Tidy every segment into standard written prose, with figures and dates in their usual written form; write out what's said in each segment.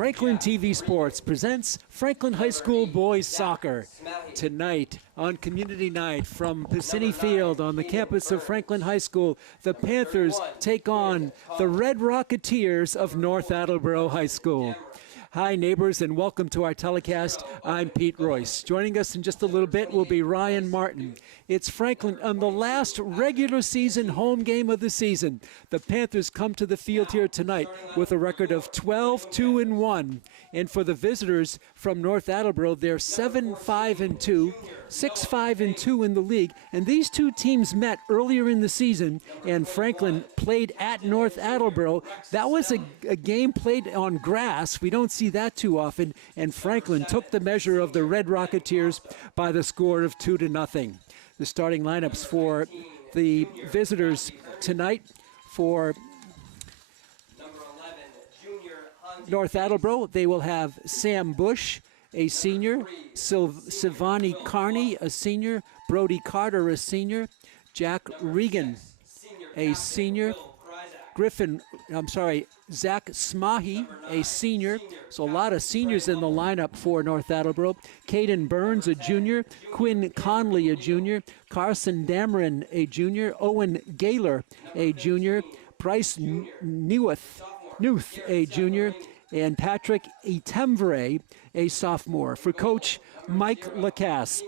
Franklin TV Sports presents Franklin High School Boys Soccer. Tonight on Community Night from Piscini Field on the campus of Franklin High School, the Panthers take on the Red Rocketeers of North Attleboro High School. Hi, neighbors, and welcome to our telecast. I'm Pete Royce. Joining us in just a little bit will be Ryan Martin. It's Franklin on the last regular season home game of the season. The Panthers come to the field here tonight with a record of 12-2-1. And for the visitors from North Attleboro, they're 7-5-2, 6-5-2 in the league. And these two teams met earlier in the season, and Franklin played at North Attleboro. That was a game played on grass. We don't see that too often, and Franklin took the measure of the Red Rocketeers by the score of 2-0. The starting lineups for the visitors tonight for North Attleboro, they will have Sam Bush, a senior, Silvani Carney, a senior, Brody Carter, a senior, Jack Regan, a senior, Zach Smahi, a senior. So a lot of seniors in the lineup for North Attleboro. Caden Burns, a junior. Quinn Conley, a junior. Carson Dameron, a junior. Owen Gaylor, a junior. Bryce Newth, a junior. And Patrick Itemvere, a sophomore. For Coach Mike Lacasse,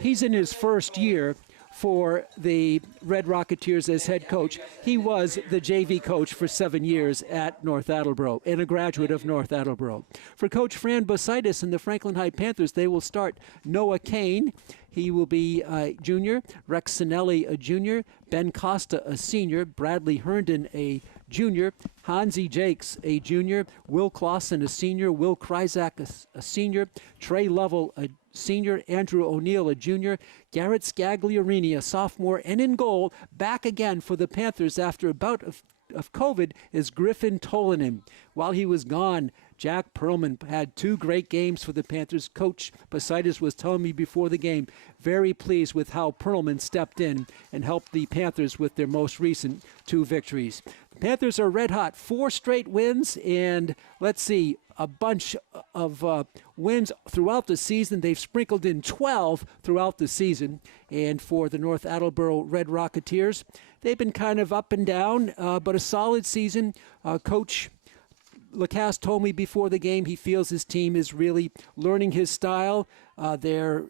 he's in his first year for the Red Rocketeers as head coach. He was the JV coach for 7 years at North Attleboro and a graduate of North Attleboro. For Coach Fran Bositis and the Franklin High Panthers, they will start Noah Kane. He will be a junior, Rex Sinelli a junior, Ben Costa a senior, Bradley Herndon a junior, Hansi Jakes a junior, Will Clausen a senior, Will Kryzak a senior, Trey Lovell a senior, Andrew O'Neill a junior, Garrett Scagliarini a sophomore, and in goal, back again for the Panthers after a bout of COVID is Griffin Tolanen. While he was gone, Jack Perlman had 2 great games for the Panthers. Coach Bositis was telling me before the game, very pleased with how Perlman stepped in and helped the Panthers with their most recent 2 victories. The Panthers are red hot, 4 straight wins, and let's see, a bunch of wins throughout the season. They've sprinkled in 12 throughout the season. And for the North Attleboro Red Rocketeers, they've been kind of up and down, but a solid season. Coach Lacasse told me before the game he feels his team is really learning his style. They're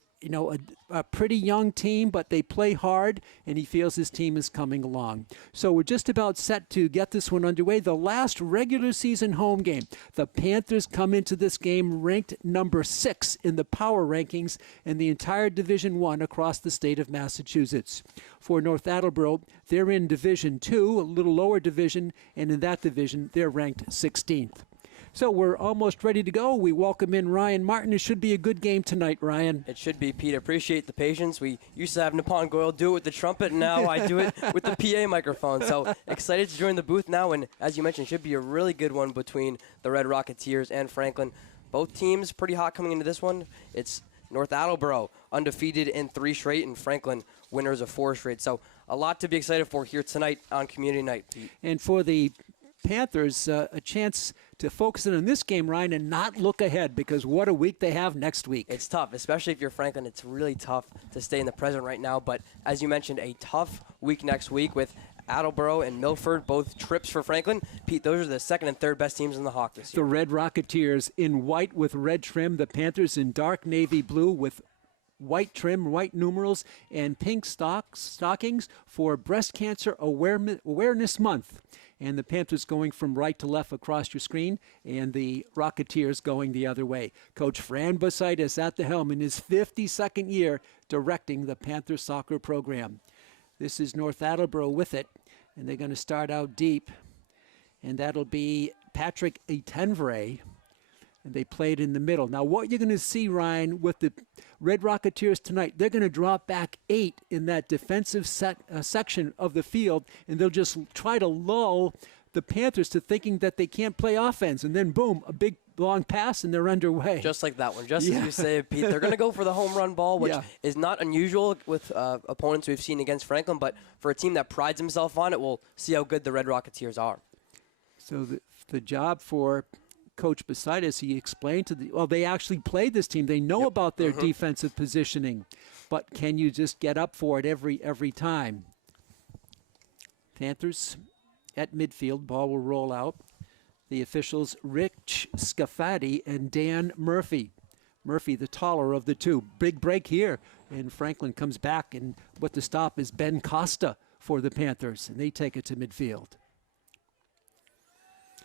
a pretty young team, but they play hard, and he feels his team is coming along. So we're just about set to get this one underway. The last regular season home game. The Panthers come into this game ranked number 6 in the power rankings in the entire Division I across the state of Massachusetts. For North Attleboro, they're in Division II, a little lower division, and in that division, they're ranked 16th. So we're almost ready to go. We welcome in Ryan Martin. It should be a good game tonight, Ryan. It should be, Pete. Appreciate the patience. We used to have Nippon Goyle do it with the trumpet, and now I do it with the PA microphone. So excited to join the booth now, and as you mentioned, should be a really good one between the Red Rocketeers and Franklin. Both teams pretty hot coming into this one. It's North Attleboro undefeated in 3 straight, and Franklin winners of 4 straight. So a lot to be excited for here tonight on Community Night, Pete. And for the Panthers, a chance to focus in on this game, Ryan, and not look ahead, because what a week they have next week. It's tough, especially if you're Franklin. It's really tough to stay in the present right now. But as you mentioned, a tough week next week with Attleboro and Milford, both trips for Franklin. Pete, those are the second and third best teams in the Hawk this year. The Red Rocketeers in white with red trim. The Panthers in dark navy blue with white trim, white numerals, and pink stockings for Breast Cancer Awareness Month. And the Panthers going from right to left across your screen, and the Rocketeers going the other way. Coach Fran Bositis at the helm in his 52nd year directing the Panther soccer program. This is North Attleboro with it, and they're going to start out deep, and that'll be Patrick Itemvere, and they played in the middle. Now, what you're going to see, Ryan, with the Red Rocketeers tonight, they're going to drop back 8 in that defensive section of the field, and they'll just try to lull the Panthers to thinking that they can't play offense, and then, boom, a big long pass, and they're underway. Just like that one. Just as you say, Pete, they're going to go for the home run ball, which is not unusual with opponents we've seen against Franklin, but for a team that prides himself on it, we'll see how good the Red Rocketeers are. So the job for coach beside us, he explained they actually played this team. They know about their defensive positioning, but can you just get up for it every time? Panthers at midfield, ball will roll out. The officials, Rich Scafati and Dan Murphy. Murphy, the taller of the two. Big break here, and Franklin comes back, and what the stop is Ben Costa for the Panthers, and they take it to midfield.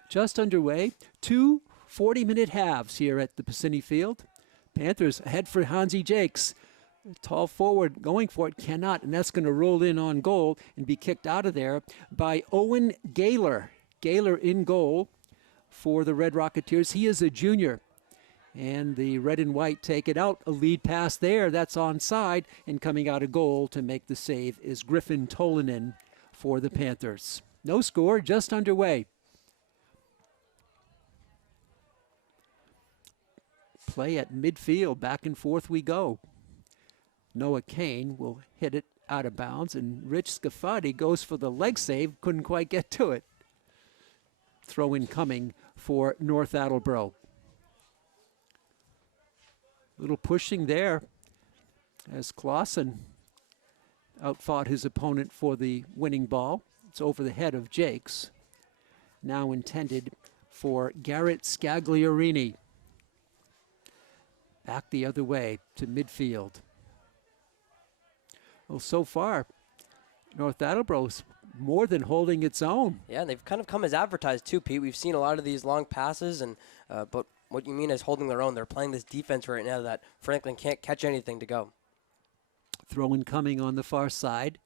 Just underway, 2 40-minute halves here at the Piscini Field. Panthers ahead for Hansi Jakes. Tall forward going for it, cannot, and that's going to roll in on goal and be kicked out of there by Owen Gaylor. Gaylor in goal for the Red Rocketeers. He is a junior. And the red and white take it out. A lead pass there. That's onside. And coming out of goal to make the save is Griffin Tolanen for the Panthers. No score, just underway. Play at midfield. Back and forth we go. Noah Kane will hit it out of bounds. And Rich Scafati goes for the leg save. Couldn't quite get to it. Throw in coming for North Attleboro. Little pushing there as Clausen outfought his opponent for the winning ball. It's over the head of Jakes. Now intended for Garrett Scagliarini. Back the other way to midfield. Well, so far, North Attleboro's more than holding its own. Yeah, they've kind of come as advertised too, Pete. We've seen a lot of these long passes, and but what you mean is holding their own. They're playing this defense right now that Franklin can't catch anything to go. Throw in coming on the far side.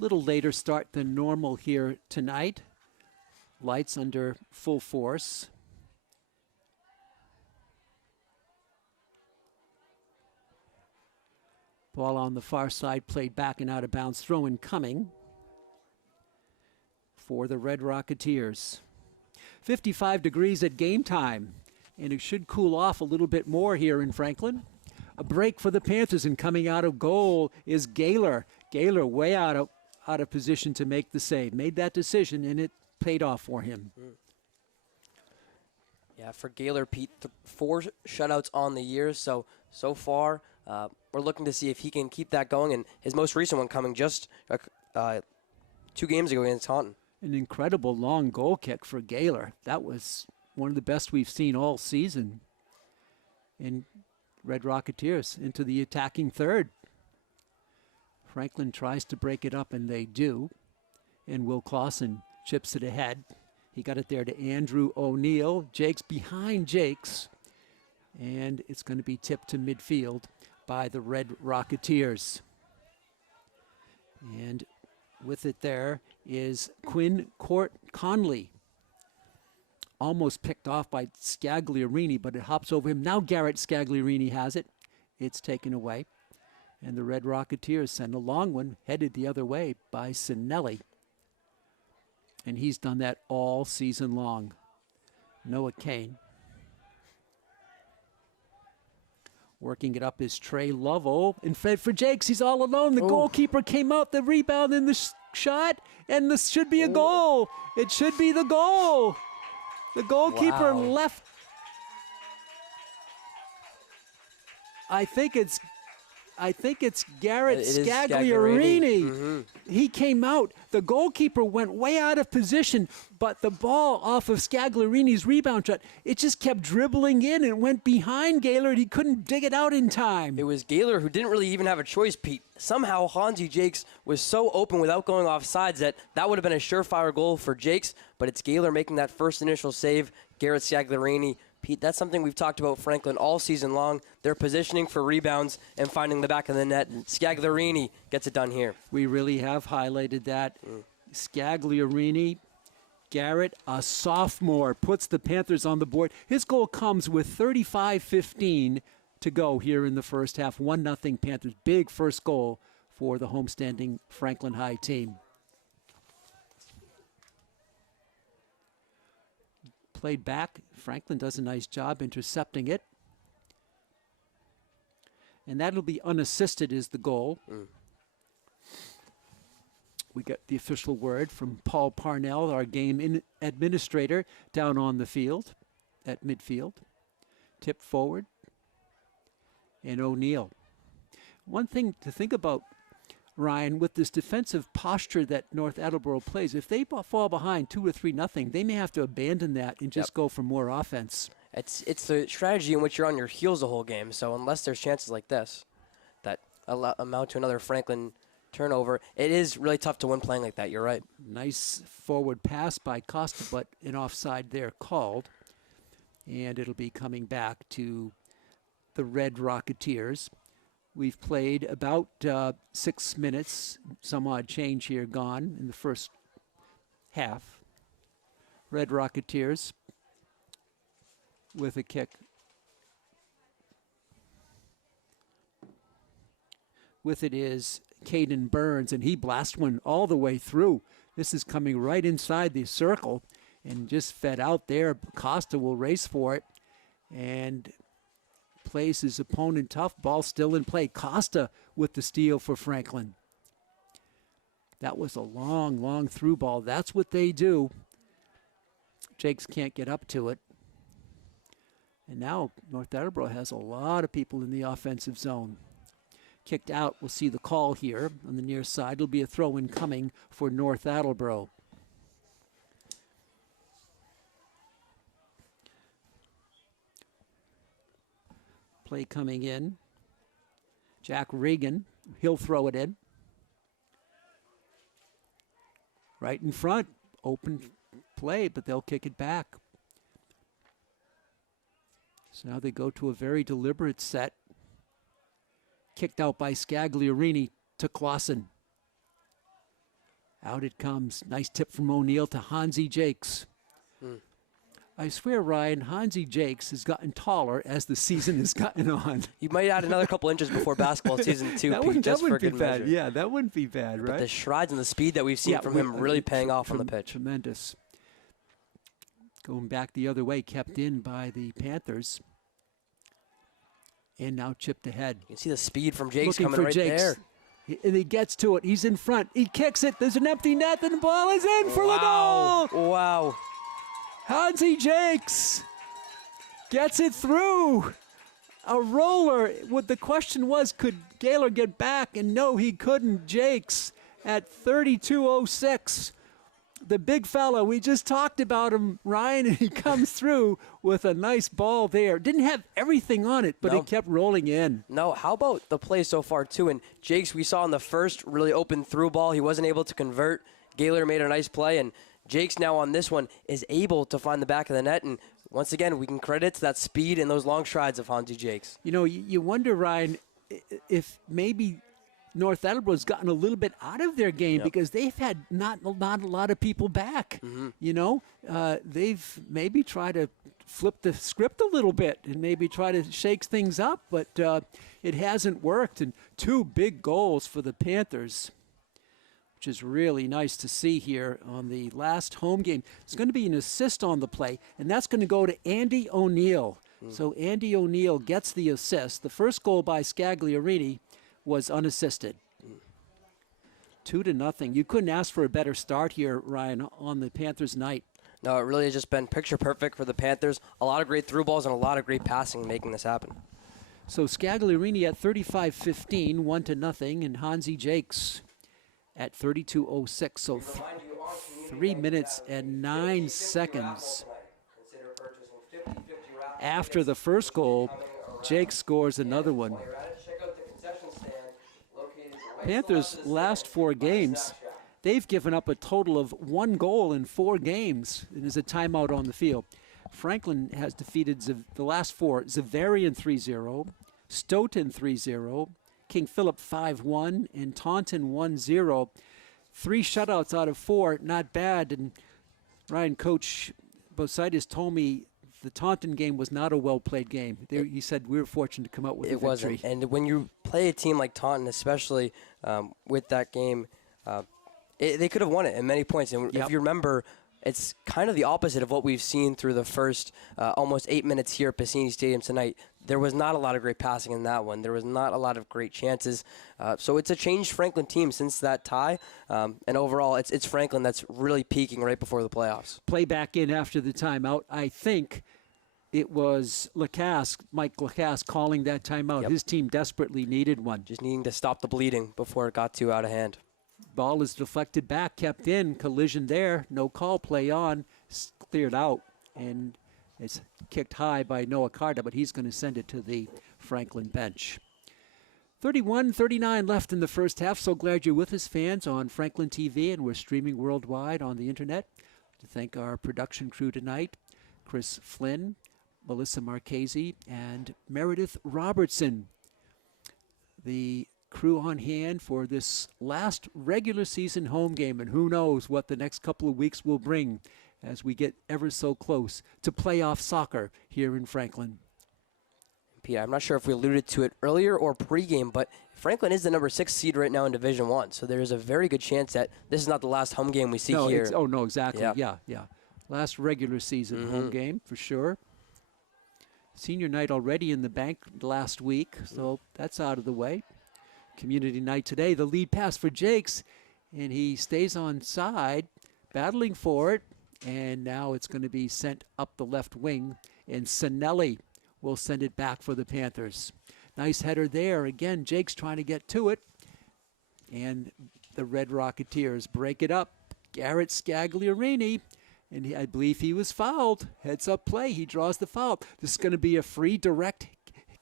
Little later start than normal here tonight. Lights under full force. Ball on the far side, played back and out of bounds. Throw in coming for the Red Rocketeers. 55 degrees at game time, and it should cool off a little bit more here in Franklin. A break for the Panthers, and coming out of goal is Gaylor. Gaylor way out of position to make the save. Made that decision, and it paid off for him. Yeah, for Gaylor, Pete, 4 shutouts on the year, so far we're looking to see if he can keep that going, and his most recent one coming just 2 games ago against Taunton. An incredible long goal kick for Gaylor. That was one of the best we've seen all season. And Red Rocketeers into the attacking third. Franklin tries to break it up, and they do. And Will Clausen chips it ahead. He got it there to Andrew O'Neill. Jakes behind Jakes. And it's going to be tipped to midfield by the Red Rocketeers. And with it there is Quinn Conley. Almost picked off by Scagliarini, but it hops over him. Now Garrett Scagliarini has it. It's taken away. And the Red Rocketeers send a long one, headed the other way by Sinelli. And he's done that all season long. Noah Kane. Working it up is Trey Lovell. And fed for Jakes. He's all alone. The goalkeeper came out, the rebound and the shot. And this should be a goal. It should be the goal. The goalkeeper left. I think it's Garrett Scagliarini. He came out. The goalkeeper went way out of position, but the ball off of Scagliarini's rebound shot, it just kept dribbling in and went behind Gaylor. He couldn't dig it out in time. It was Gaylor who didn't really even have a choice, Pete. Somehow Hansi Jakes was so open without going off sides that would have been a surefire goal for Jakes, but it's Gaylor making that first initial save. Garrett Scagliarini. Pete, that's something we've talked about Franklin all season long. They're positioning for rebounds and finding the back of the net. Scagliarini gets it done here. We really have highlighted that. Scagliarini, Garrett, a sophomore, puts the Panthers on the board. His goal comes with 35-15 to go here in the first half. 1-0 Panthers. Big first goal for the homestanding Franklin High team. Played back. Franklin does a nice job intercepting it. And that'll be unassisted is the goal. We got the official word from Paul Parnell, our game administrator, down on the field at midfield. Tip forward. And O'Neill. One thing to think about, Ryan, with this defensive posture that North Attleboro plays, if they fall behind 2 or 3-0, they may have to abandon that and just go for more offense. It's the strategy in which you're on your heels the whole game. So unless there's chances like this that amount to another Franklin turnover, it is really tough to win playing like that. You're right. Nice forward pass by Costa, but an offside there called. And it'll be coming back to the Red Rocketeers. We've played about 6 minutes, some odd change here gone in the first half. Red Rocketeers with a kick. With it is Caden Burns, and he blasts one all the way through. This is coming right inside the circle and just fed out there. Costa will race for it and plays his opponent tough. Ball still in play. Costa with the steal for Franklin. That was a long, long through ball. That's what they do. Jakes can't get up to it. And now North Attleboro has a lot of people in the offensive zone. Kicked out. We'll see the call here on the near side. It'll be a throw-in coming for North Attleboro. Play coming in. Jack Regan, he'll throw it in. Right in front, open play, but they'll kick it back. So now they go to a very deliberate set. Kicked out by Scagliarini to Clausen. Out it comes. Nice tip from O'Neill to Hansi Jakes. I swear, Ryan, Hansi Jakes has gotten taller as the season has gotten on. You might add another couple inches before basketball season 2, Pete, just for good measure. Yeah, that wouldn't be bad, right? But the strides and the speed that we've seen from him really paying off on the pitch. Tremendous. Going back the other way, kept in by the Panthers. And now chipped ahead. You can see the speed from Jakes Looking coming for right Jakes. there. And he gets to it. He's in front. He kicks it. There's an empty net, and the ball is in for the goal. Wow. Hansi Jakes gets it through. A roller. What the question was, could Gaylor get back? And no, he couldn't. Jakes at 32:06. The big fella, we just talked about him, Ryan, and he comes through with a nice ball there. Didn't have everything on it, but it kept rolling in. No, how about the play so far, too? And Jakes, we saw in the first really open through ball, he wasn't able to convert. Gaylor made a nice play, and Jakes now on this one is able to find the back of the net. And once again, we can credit to that speed and those long strides of Hansi Jakes. You know, you wonder, Ryan, if maybe North Attleboro's gotten a little bit out of their game because they've had not a lot of people back. You know, they've maybe tried to flip the script a little bit and maybe try to shake things up, but it hasn't worked. And 2 big goals for the Panthers, which is really nice to see here on the last home game. It's going to be an assist on the play, and that's going to go to Andy O'Neill. So Andy O'Neill gets the assist. The first goal by Scagliarini was unassisted. 2-0. You couldn't ask for a better start here, Ryan, on the Panthers' night. No, it really has just been picture perfect for the Panthers. A lot of great through balls and a lot of great passing making this happen. So Scagliarini at 35-15, 1-0, and Hansi Jakes at 32:06. So 3 minutes and 9 seconds after the first goal, Jake scores another one. Panthers' last 4 games, they've given up a total of 1 goal in 4 games. It is a timeout on the field. Franklin has defeated the last 4, Zavarian 3-0, Stoughton 3-0, King Philip 5-1, and Taunton 1-0. 3 shutouts out of 4, not bad. And Ryan, Coach Bositis told me the Taunton game was not a well-played game. He said we were fortunate to come out with a victory. It wasn't. And when you play a team like Taunton, especially with that game, they could have won it at many points. And if you remember, it's kind of the opposite of what we've seen through the first almost 8 minutes here at Passini Stadium tonight. There was not a lot of great passing in that one. There was not a lot of great chances. So it's a changed Franklin team since that tie. And overall, it's Franklin that's really peaking right before the playoffs. Play back in after the timeout. I think it was Mike Lacasse calling that timeout. Yep. His team desperately needed one. Just needing to stop the bleeding before it got too out of hand. Ball is deflected back, kept in, collision there, no call, play on, cleared out, and it's kicked high by Noah Carter, but he's going to send it to the Franklin bench. 31-39 left in the first half. So glad you're with us, fans, on Franklin TV, and we're streaming worldwide on the internet. To thank our production crew tonight, Chris Flynn, Melissa Marchese, and Meredith Robertson. The crew on hand for this last regular season home game, and who knows what the next couple of weeks will bring as we get ever so close to playoff soccer here in Franklin. Peter, I'm not sure if we alluded to it earlier or pregame, but Franklin is the number 6 seed right now in Division I, so there's a very good chance that this is not the last home game we see here. Oh, no, exactly. Yeah. Yeah. Last regular season home game for sure. Senior night already in the bank last week, so that's out of the way. Community night today, the lead pass for Jakes, and he stays on side, battling for it, and now it's going to be sent up the left wing, and Sinelli will send it back for the Panthers. Nice header there. Again, Jakes trying to get to it, and the Red Rocketeers break it up. Garrett Scagliarini, and I believe he was fouled. Heads up play. He draws the foul. This is going to be a free direct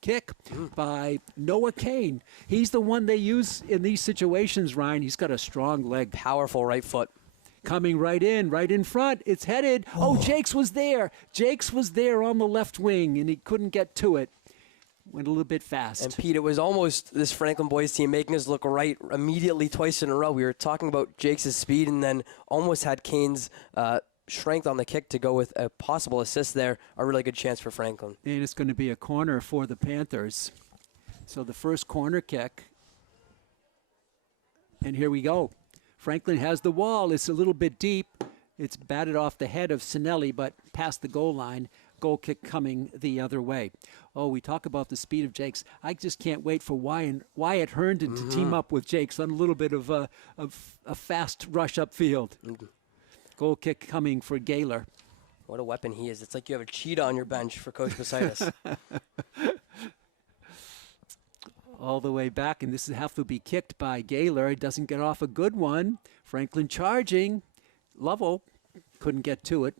kick by Noah Kane. He's the one they use in these situations, Ryan. He's got a strong leg. Powerful right foot. Coming right in front. It's headed. Oh, Jakes was there. Jakes was there on the left wing, and he couldn't get to it. Went a little bit fast. And Pete, it was almost this Franklin boys team making us look right immediately twice in a row. We were talking about Jakes' speed and then almost had Kane's strength on the kick to go with a possible assist there. A really good chance for Franklin. And it's going to be a corner for the Panthers. So the first corner kick. And here we go. Franklin has the wall. It's a little bit deep. It's batted off the head of Sinelli, but past the goal line. Goal kick coming the other way. Oh, we talk about the speed of Jakes. I just can't wait for Wyatt Herndon to team up with Jakes on a little bit of a fast rush upfield. Goal kick coming for Gaylor. What a weapon he is. It's like you have a cheetah on your bench for Coach Basitis. All the way back, and this will have to be kicked by Gaylor. It doesn't get off a good one. Franklin charging. Lovell couldn't get to it.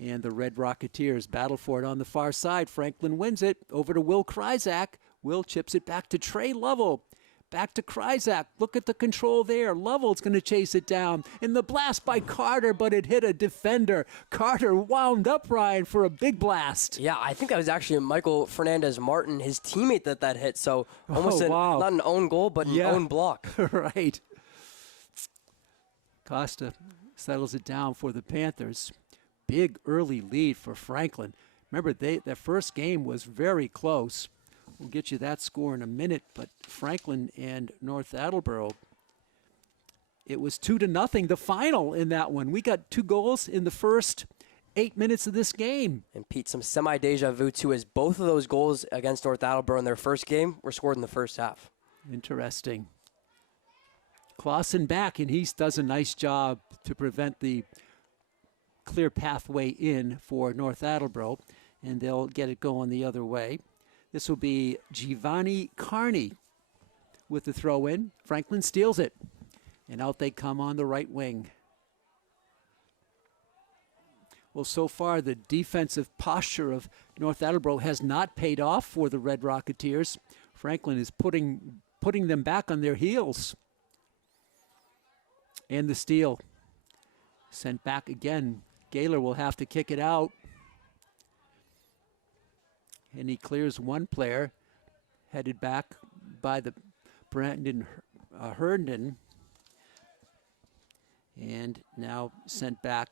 And the Red Rocketeers battle for it on the far side. Franklin wins it. Over to Will Kryzak. Will chips it back to Trey Lovell. Back to Kryzak. Look at the control there. Lovell's going to chase it down. And the blast by Carter, but it hit a defender. Carter wound up, Ryan, for a big blast. Yeah, I think that was actually Michael Fernandez-Martin, his teammate that hit. So almost not an own goal, but an own block. Right. Costa settles it down for the Panthers. Big early lead for Franklin. Remember, their first game was very close. We'll get you that score in a minute, but Franklin and North Attleboro, it was 2-0, the final in that one. We got 2 goals in the first 8 minutes of this game. And Pete, some semi-deja vu too, as both of those goals against North Attleboro in their first game were scored in the first half. Interesting. Clausen back, and he does a nice job to prevent the clear pathway in for North Attleboro, and they'll get it going the other way. This will be Giovanni Carney with the throw-in. Franklin steals it, and out they come on the right wing. Well, so far the defensive posture of North Attleboro has not paid off for the Red Rocketeers. Franklin is putting them back on their heels. And the steal. Sent back again. Gaylor will have to kick it out. And he clears one player, headed back by the Brandon Herndon. And now sent back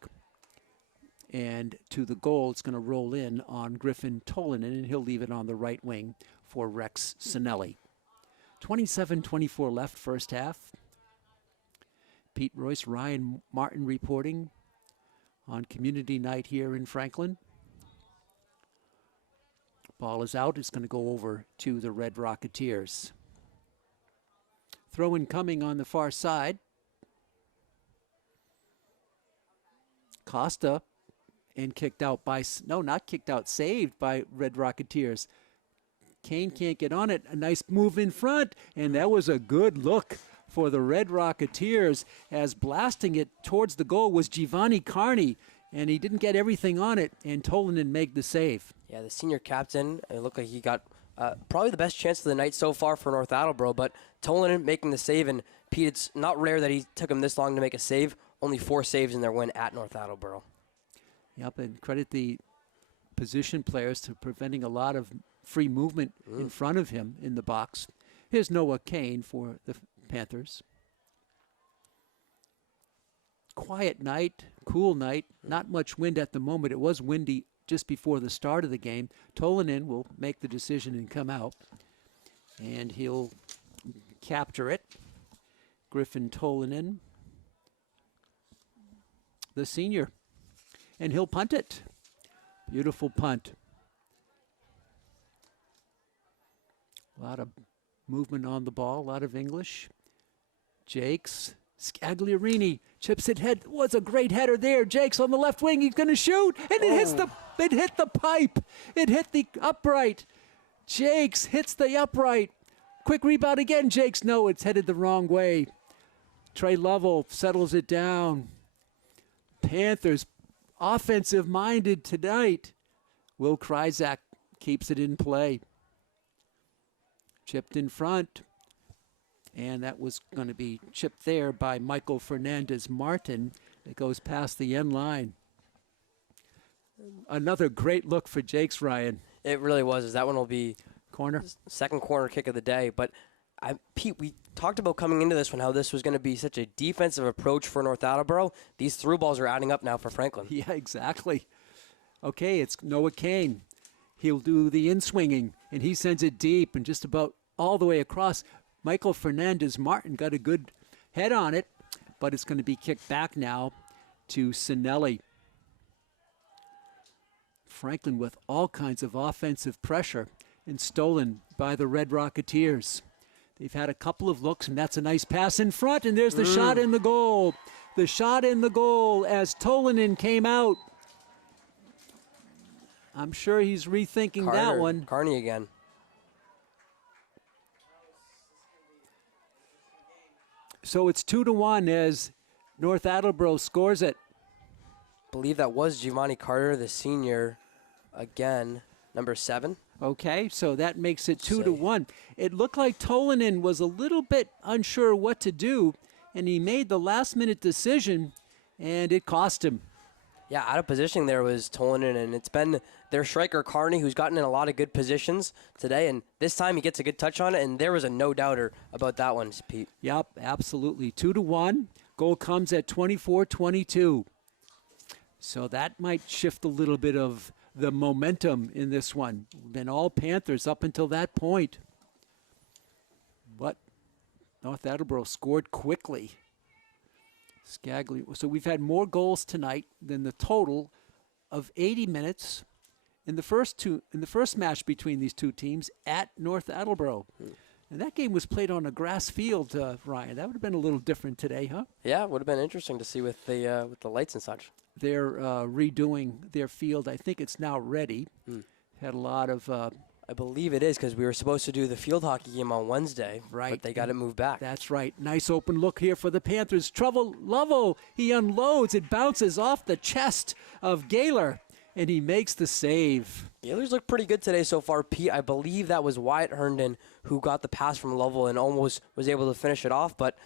and to the goal. It's going to roll in on Griffin Tolanen, and he'll leave it on the right wing for Rex Sinelli. 27-24 left first half. Pete Royce, Ryan Martin reporting on community night here in Franklin. Ball is out. It's going to go over to the Red Rocketeers. Throw in coming on the far side. Costa, and kicked out by, no, not kicked out, saved by Red Rocketeers. Kane can't get on it. A nice move in front, and that was a good look for the Red Rocketeers, as blasting it towards the goal was Giovanni Carney, and he didn't get everything on it, and Tolanen made the save. Yeah, the senior captain, it looked like he got probably the best chance of the night so far for North Attleboro, but Tolanen making the save, and Pete, it's not rare that he took him this long to make a save. Only 4 saves in their win at North Attleboro. Yep, and credit the position players to preventing a lot of free movement in front of him in the box. Here's Noah Kane for the Panthers. Quiet night, cool night, not much wind at the moment. It was windy just before the start of the game. Tolanen will make the decision and come out, and he'll capture it. Griffin Tolanen, the senior, and he'll punt it. Beautiful punt. A lot of movement on the ball, a lot of English. Jakes, Scagliarini chips it head. Was a great header there. Jakes on the left wing. He's going to shoot, and it hits it hit the pipe. It hit the upright. Jakes hits the upright. Quick rebound again. Jakes, no, it's headed the wrong way. Trey Lovell settles it down. Panthers offensive-minded tonight. Will Kryzak keeps it in play. Chipped in front. And that was going to be chipped there by Michael Fernandez Martin. It goes past the end line. Another great look for Jakes, Ryan. It really was. That one will be Corner. second corner kick of the day. But Pete, we talked about coming into this one how this was going to be such a defensive approach for North Attleboro. These through balls are adding up now for Franklin. Yeah, exactly. Okay, it's Noah Kane. He'll do the in-swinging, and he sends it deep and just about all the way across. Michael Fernandez Martin got a good head on it, but it's going to be kicked back now to Sinelli. Franklin with all kinds of offensive pressure and stolen by the Red Rocketeers. They've had a couple of looks, and that's a nice pass in front, and there's the shot in the goal. The shot in the goal as Tolanen came out. I'm sure he's rethinking that one. Carney again. So it's 2-1 as North Attleboro scores it. Believe that was Giovanni Carter, the senior, again, number 7. Okay, so that makes it 2-1. It looked like Tolanen was a little bit unsure what to do, and he made the last-minute decision, and it cost him. Yeah, out of position there was Tolanen, and it's been their striker, Carney, who's gotten in a lot of good positions today, and this time he gets a good touch on it, and there was a no-doubter about that one, Pete. Yep, absolutely. 2-1. Goal comes at 24-22. So that might shift a little bit of the momentum in this one. Been all Panthers up until that point. But North Attleboro scored quickly. So we've had more goals tonight than the total of 80 minutes in the first match between these two teams at North Attleboro. And that game was played on a grass field, Ryan. That would have been a little different today, huh? Yeah, it would have been interesting to see with the lights and such. They're redoing their field. I think it's now ready. Had a lot of... I believe it is because we were supposed to do the field hockey game on Wednesday, right? But they got it moved back. That's right. Nice open look here for the Panthers. Trouble Lovell. He unloads. It bounces off the chest of Gaylor, and he makes the save. Gaylor's looked pretty good today so far, Pete. I believe that was Wyatt Herndon who got the pass from Lovell and almost was able to finish it off, but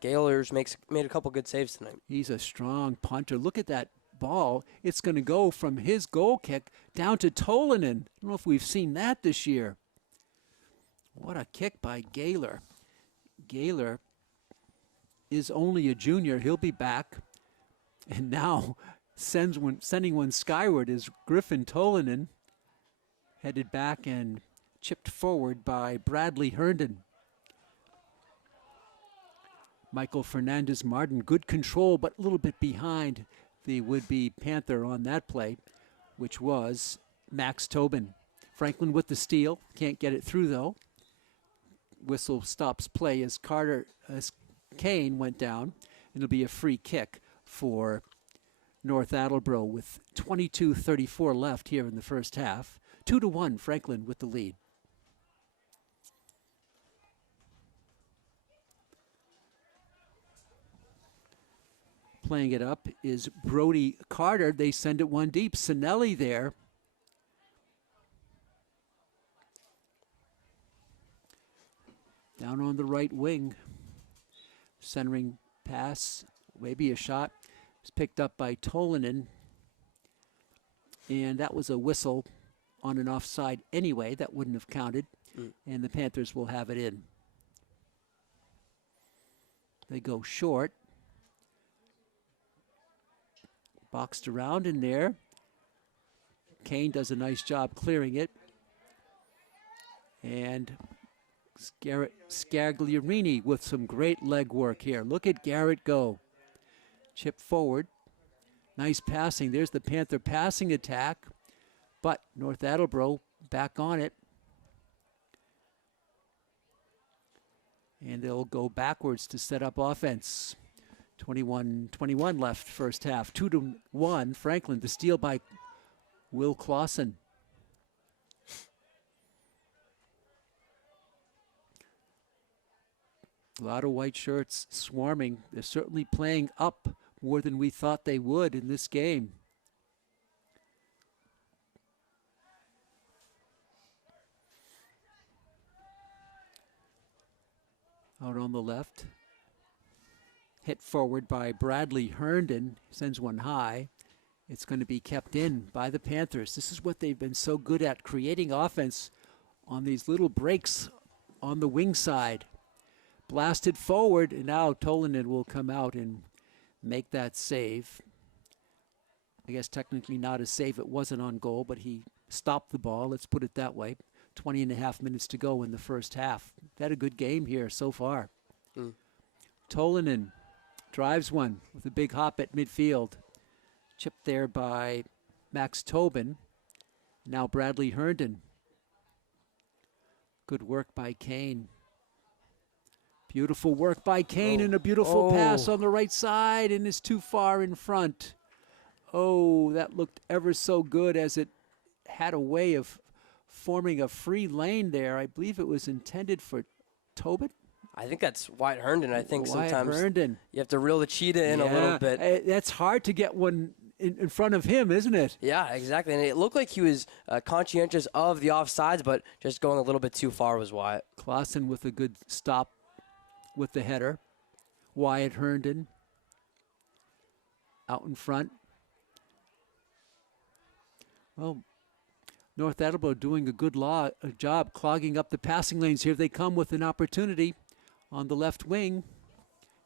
Gaylor's made a couple good saves tonight. He's a strong punter. Look at that ball. It's going to go from his goal kick down to Tolanen. I don't know if we've seen that this year. What a kick by Gaylor. Gaylor is only a junior. He'll be back. And now sending one skyward is Griffin Tolanen, headed back and chipped forward by Bradley Herndon. Michael Fernandez Martin, good control, but a little bit behind. the would-be Panther on that play, which was Max Tobin. Franklin with the steal. Can't get it through, though. Whistle stops play as Kane went down. It'll be a free kick for North Attleboro with 22:34 left here in the first half. 2-1, Franklin with the lead. Playing it up is Brody Carter. They send it one deep. Sinelli there. Down on the right wing. Centering pass, maybe a shot. It's picked up by Tolinen. And that was a whistle on an offside anyway. That wouldn't have counted. And the Panthers will have it in. They go short. Boxed around in there. Kane does a nice job clearing it. And Scagliarini with some great leg work here. Look at Garrett go. Chip forward. Nice passing. There's the Panther passing attack. But North Attleboro back on it. And they'll go backwards to set up offense. 21 left first half. 2-1. Franklin, the steal by Will Clausen. A lot of white shirts swarming. They're certainly playing up more than we thought they would in this game. Out on the left. Hit forward by Bradley Herndon. Sends one high. It's going to be kept in by the Panthers. This is what they've been so good at, creating offense on these little breaks on the wing side. Blasted forward, and now Tolinen will come out and make that save. I guess technically not a save. It wasn't on goal, but he stopped the ball. Let's put it that way. 20.5 minutes to go in the first half. Had a good game here so far. Tolinen drives one with a big hop at midfield. Chipped there by Max Tobin. Now Bradley Herndon. Good work by Kane. Beautiful work by Kane and a beautiful pass on the right side, and is too far in front. Oh, that looked ever so good as it had a way of forming a free lane there. I believe it was intended for Tobin. I think that's Wyatt Herndon. I think sometimes Herndon. You have to reel the cheetah in a little bit. That's hard to get one in front of him, isn't it? Yeah, exactly. And it looked like he was conscientious of the offsides, but just going a little bit too far was Wyatt. Clausen with a good stop with the header. Wyatt Herndon out in front. Well, North Attleboro doing a good job clogging up the passing lanes. Here they come with an opportunity on the left wing,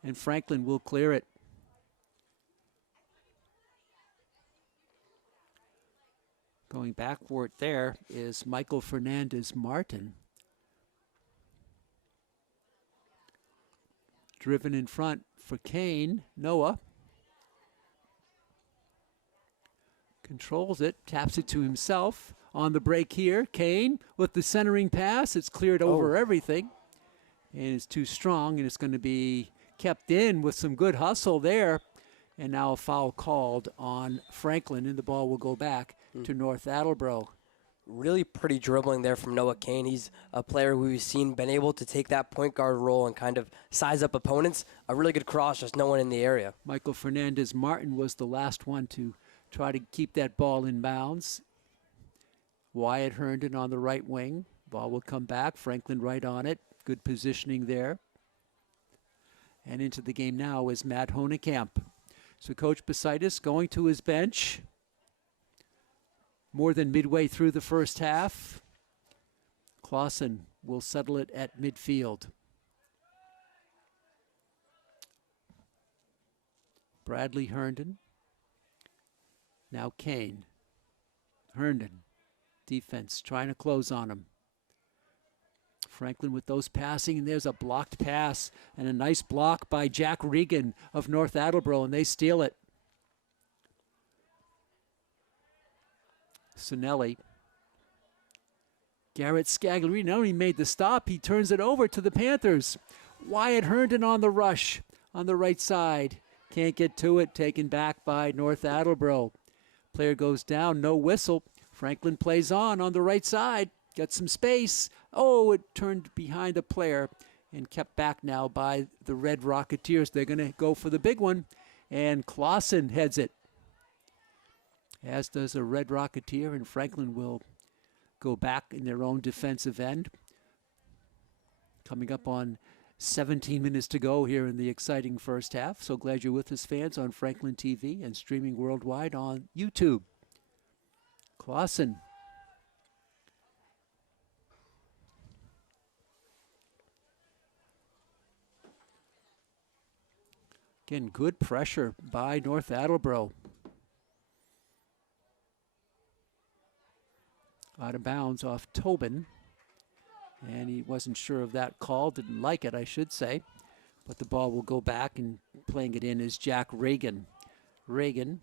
and Franklin will clear it. Going back for it there is Michael Fernandez-Martin. Driven in front for Kane. Noah controls it, taps it to himself. On the break here, Kane with the centering pass. It's cleared over everything. And it's too strong, and it's going to be kept in with some good hustle there. And now a foul called on Franklin, and the ball will go back to North Attleboro. Really pretty dribbling there from Noah Kane. He's a player who we've seen been able to take that point guard role and kind of size up opponents. A really good cross, just no one in the area. Michael Fernandez-Martin was the last one to try to keep that ball in bounds. Wyatt Herndon on the right wing. Ball will come back. Franklin right on it. Good positioning there. And into the game now is Matt Honekamp. So Coach Besitis going to his bench. More than midway through the first half. Clausen will settle it at midfield. Bradley Herndon. Now Kane. Herndon. Defense trying to close on him. Franklin with those passing, and there's a blocked pass and a nice block by Jack Regan of North Attleboro, and they steal it. Sinelli. Garrett Scagliarini not only made the stop, he turns it over to the Panthers. Wyatt Herndon on the rush on the right side. Can't get to it, taken back by North Attleboro. Player goes down, no whistle. Franklin plays on the right side. Got some space. Oh, it turned behind the player and kept back now by the Red Rocketeers. They're going to go for the big one, and Clausen heads it. As does a Red Rocketeer, and Franklin will go back in their own defensive end. Coming up on 17 minutes to go here in the exciting first half. So glad you're with us, fans, on Franklin TV and streaming worldwide on YouTube. Clausen. Again, good pressure by North Attleboro. Out of bounds off Tobin. And he wasn't sure of that call, didn't like it, I should say. But the ball will go back, and playing it in is Jack Reagan. Reagan,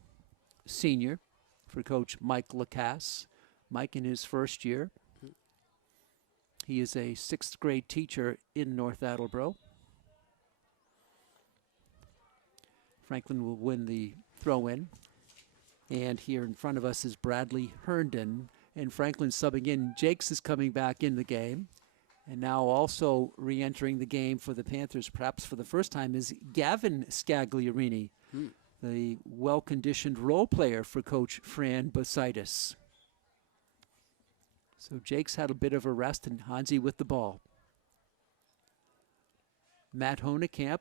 senior, for Coach Mike Lacasse. Mike in his first year. He is a 6th grade teacher in North Attleboro. Franklin will win the throw-in. And here in front of us is Bradley Herndon. And Franklin subbing in. Jakes is coming back in the game. And now also re-entering the game for the Panthers, perhaps for the first time, is Gavin Scagliarini, the well-conditioned role player for Coach Fran Basitis. So Jakes had a bit of a rest, and Hansi with the ball. Matt Honekamp,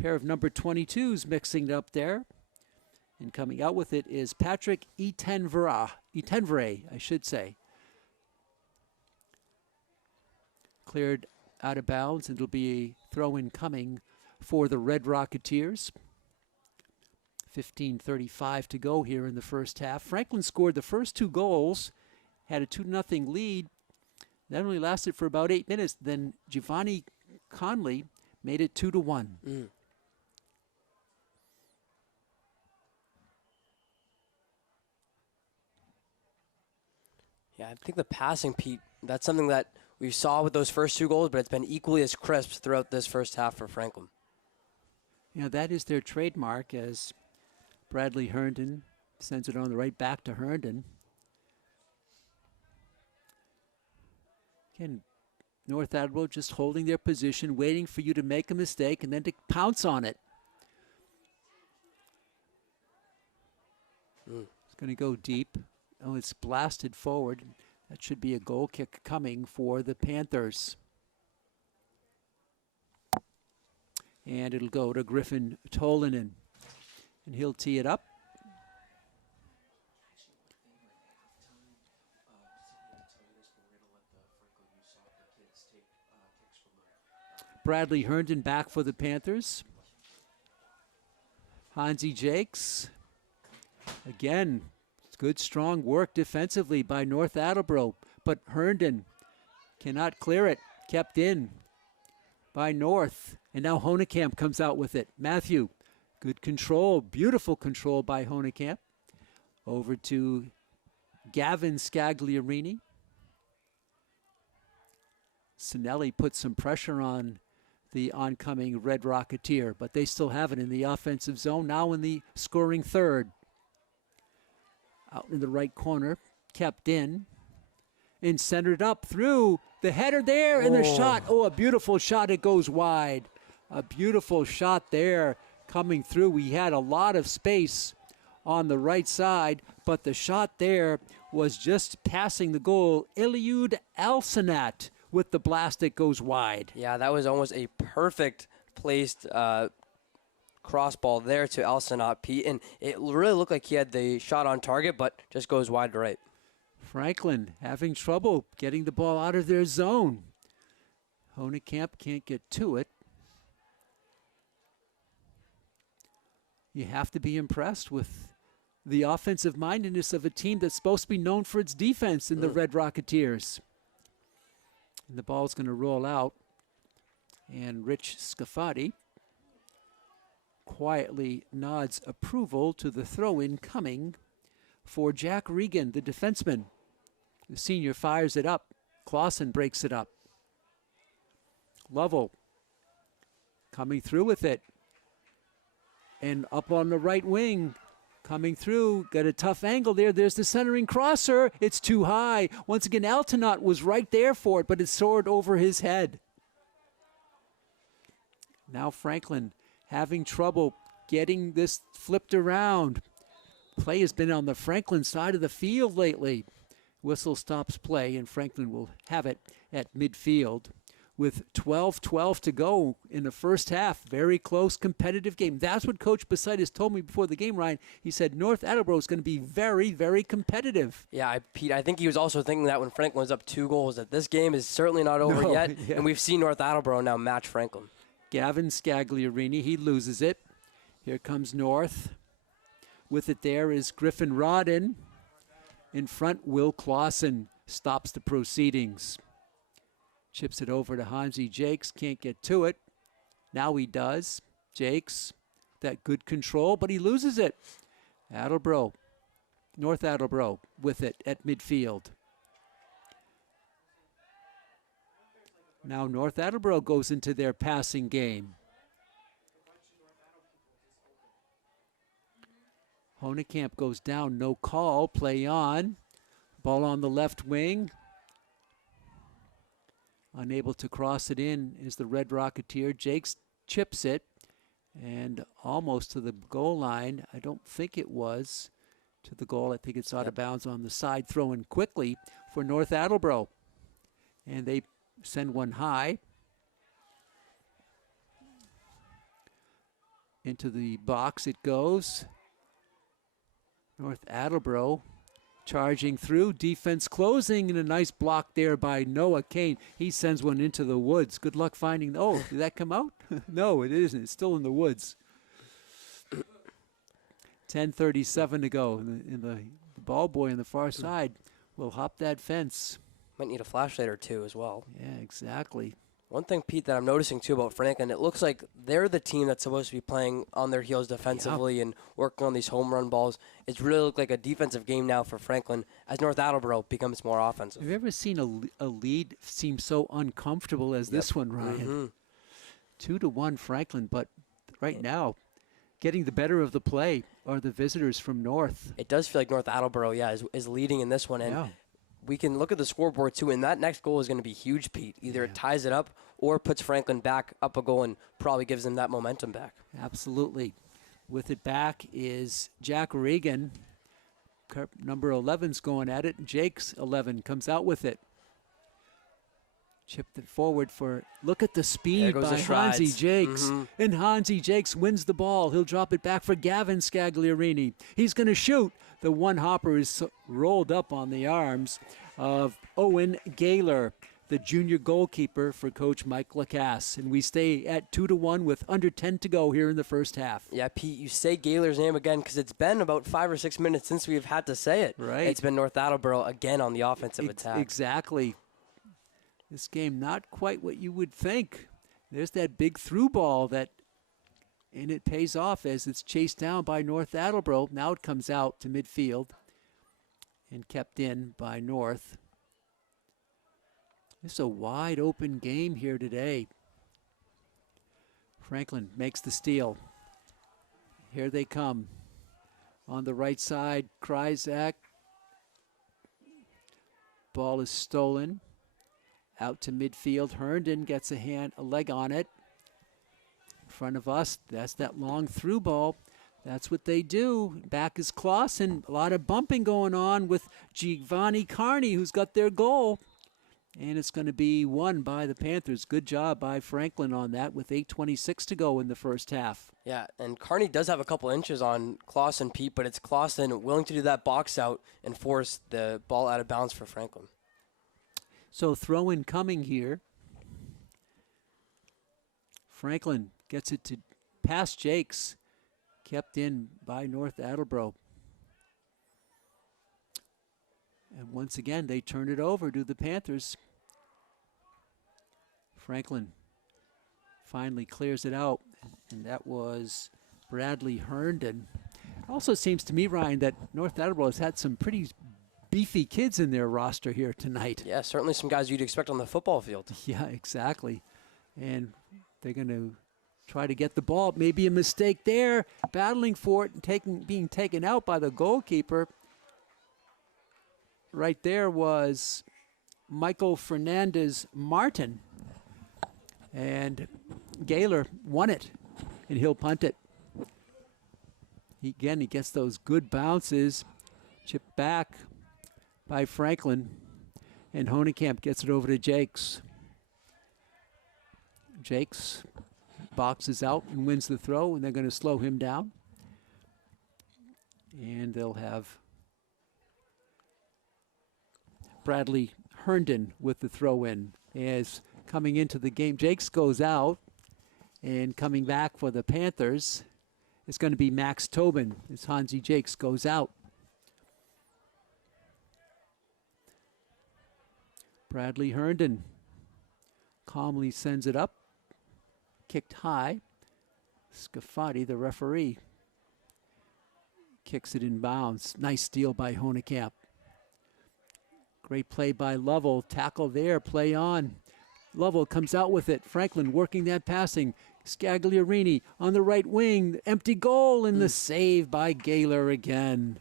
pair of number 22s mixing it up there. And coming out with it is Patrick Etenvre, I should say. Cleared out of bounds, and it'll be a throw-in coming for the Red Rocketeers. 15:35 to go here in the first half. Franklin scored the first 2 goals, had a 2-0 lead. That only lasted for about 8 minutes. Then Giovanni Conley made it 2-1. Yeah, I think the passing, Pete, that's something that we saw with those first 2 goals, but it's been equally as crisp throughout this first half for Franklin. You know, that is their trademark, as Bradley Herndon sends it on the right back to Herndon. Again, North Attleboro just holding their position, waiting for you to make a mistake and then to pounce on it. It's going to go deep. Oh, it's blasted forward. That should be a goal kick coming for the Panthers. And it'll go to Griffin Tolinen. And he'll tee it up. Bradley Herndon back for the Panthers. Hansi Jakes. Again, good strong work defensively by North Attleboro, but Herndon cannot clear it. Kept in by North. And now Honekamp comes out with it. Matthew, good control, beautiful control by Honekamp. Over to Gavin Scagliarini. Sinelli put some pressure on the oncoming Red Rocketeer, but they still have it in the offensive zone, now in the scoring third. Out in the right corner, kept in, and centered up through the header there, and the shot. Oh, a beautiful shot. It goes wide. A beautiful shot there coming through. We had a lot of space on the right side, but the shot there was just passing the goal. Eliud Alsanat with the blast that goes wide. Yeah, that was almost a perfect placed cross ball there to Alsanat, Pete, and it really looked like he had the shot on target, but just goes wide to right. Franklin having trouble getting the ball out of their zone. Honekamp can't get to it. You have to be impressed with the offensive mindedness of a team that's supposed to be known for its defense in the Red Rocketeers. And the ball's going to roll out, and Rich Scafati quietly nods approval to the throw-in coming for Jack Regan, the defenseman. The senior fires it up. Clausen breaks it up. Lovell coming through with it. And up on the right wing, coming through, got a tough angle there. There's the centering crosser. It's too high. Once again, Altenot was right there for it, but it soared over his head. Now Franklin having trouble getting this flipped around. Play has been on the Franklin side of the field lately. Whistle stops play, and Franklin will have it at midfield with 12-12 to go in the first half. Very close, competitive game. That's what Coach Basitis told me before the game, Ryan. He said North Attleboro is going to be very, very competitive. Yeah, Pete, I think he was also thinking that when Franklin was up 2 goals, that this game is certainly not over yet, and we've seen North Attleboro now match Franklin. Gavin Scagliarini, he loses it. Here comes North. With it there is Griffin Rodden. In front, Will Clausen stops the proceedings. Chips it over to Hansi Jakes, can't get to it. Now he does. Jakes, that good control, but he loses it. Attleboro, North Attleboro with it at midfield. Now North Attleboro goes into their passing game. Honekamp goes down, no call, play on. Ball on the left wing. Unable to cross it in is the Red Rocketeer. Jakes chips it, and almost to the goal line. I don't think it was to the goal. I think it's out of bounds on the side, throwing quickly for North Attleboro. And they send one high into the box. It goes. North Attleboro charging through, defense closing, and a nice block there by Noah Kane. He sends one into the woods. Good luck finding. Oh, did that come out? No, it isn't. It's still in the woods. 10:37 to go. In the ball boy on the far side will hop that fence. Might need a flashlight or two as well. Yeah, exactly. One thing, Pete, that I'm noticing, too, about Franklin, it looks like they're the team that's supposed to be playing on their heels defensively and working on these home run balls. It's really looked like a defensive game now for Franklin as North Attleboro becomes more offensive. Have you ever seen a lead seem so uncomfortable as this one, Ryan? 2-1 Franklin, but right now, getting the better of the play are the visitors from North. It does feel like North Attleboro, is leading in this one. And we can look at the scoreboard, too, and that next goal is going to be huge, Pete. Either it ties it up or puts Franklin back up a goal and probably gives them that momentum back. Absolutely. With it back is Jack Regan. Number 11's going at it. Jake's 11 comes out with it. Chipped it forward for, look at the speed by Hansi Jakes. And Hansi Jakes wins the ball. He'll drop it back for Gavin Scagliarini. He's going to shoot. The one hopper is rolled up on the arms of Owen Gaylor, the junior goalkeeper for Coach Mike Lacasse. And we stay at 2-1 with under 10 to go here in the first half. Yeah, Pete, you say Gaylor's name again because it's been about 5 or 6 minutes since we've had to say it. Right. It's been North Attleboro again on the offensive attack. Exactly. This game not quite what you would think. There's that big through ball and it pays off as it's chased down by North Attleboro. Now it comes out to midfield and kept in by North. It's a wide open game here today. Franklin makes the steal. Here they come. On the right side, Kryzak. Ball is stolen. Out to midfield. Herndon gets a leg on it. In front of us, that's that long through ball. That's what they do. Back is Clausen. A lot of bumping going on with Giovanni Carney, who's got their goal. And it's going to be won by the Panthers. Good job by Franklin on that with 8:26 to go in the first half. Yeah, and Carney does have a couple inches on Clausen, Pete, but it's Clausen willing to do that box out and force the ball out of bounds for Franklin. So throw-in coming here. Franklin gets it to past Jakes. Kept in by North Attleboro. And once again, they turn it over to the Panthers. Franklin finally clears it out, and that was Bradley Herndon. Also seems to me, Ryan, that North Attleboro has had some pretty beefy kids in their roster here tonight. Yeah, certainly some guys you'd expect on the football field. Yeah, exactly. And they're going to try to get the ball. Maybe a mistake there, battling for it and being taken out by the goalkeeper. Right there was Michael Fernandez Martin. And Gaylor won it, and he'll punt it. He gets those good bounces. Chipped back by Franklin. And Honekamp gets it over to Jakes. Jakes boxes out and wins the throw, and they're going to slow him down. And they'll have Bradley Herndon with the throw in. As coming into the game, Jakes goes out, and coming back for the Panthers is going to be Max Tobin as Hansi Jakes goes out. Bradley Herndon calmly sends it up. Kicked high. Scafati, the referee, kicks it in bounds. Nice steal by Honekamp. Great play by Lovell. Tackle there, play on. Lovell comes out with it. Franklin working that passing. Scagliarini on the right wing. Empty goal, and the save by Gaylor again.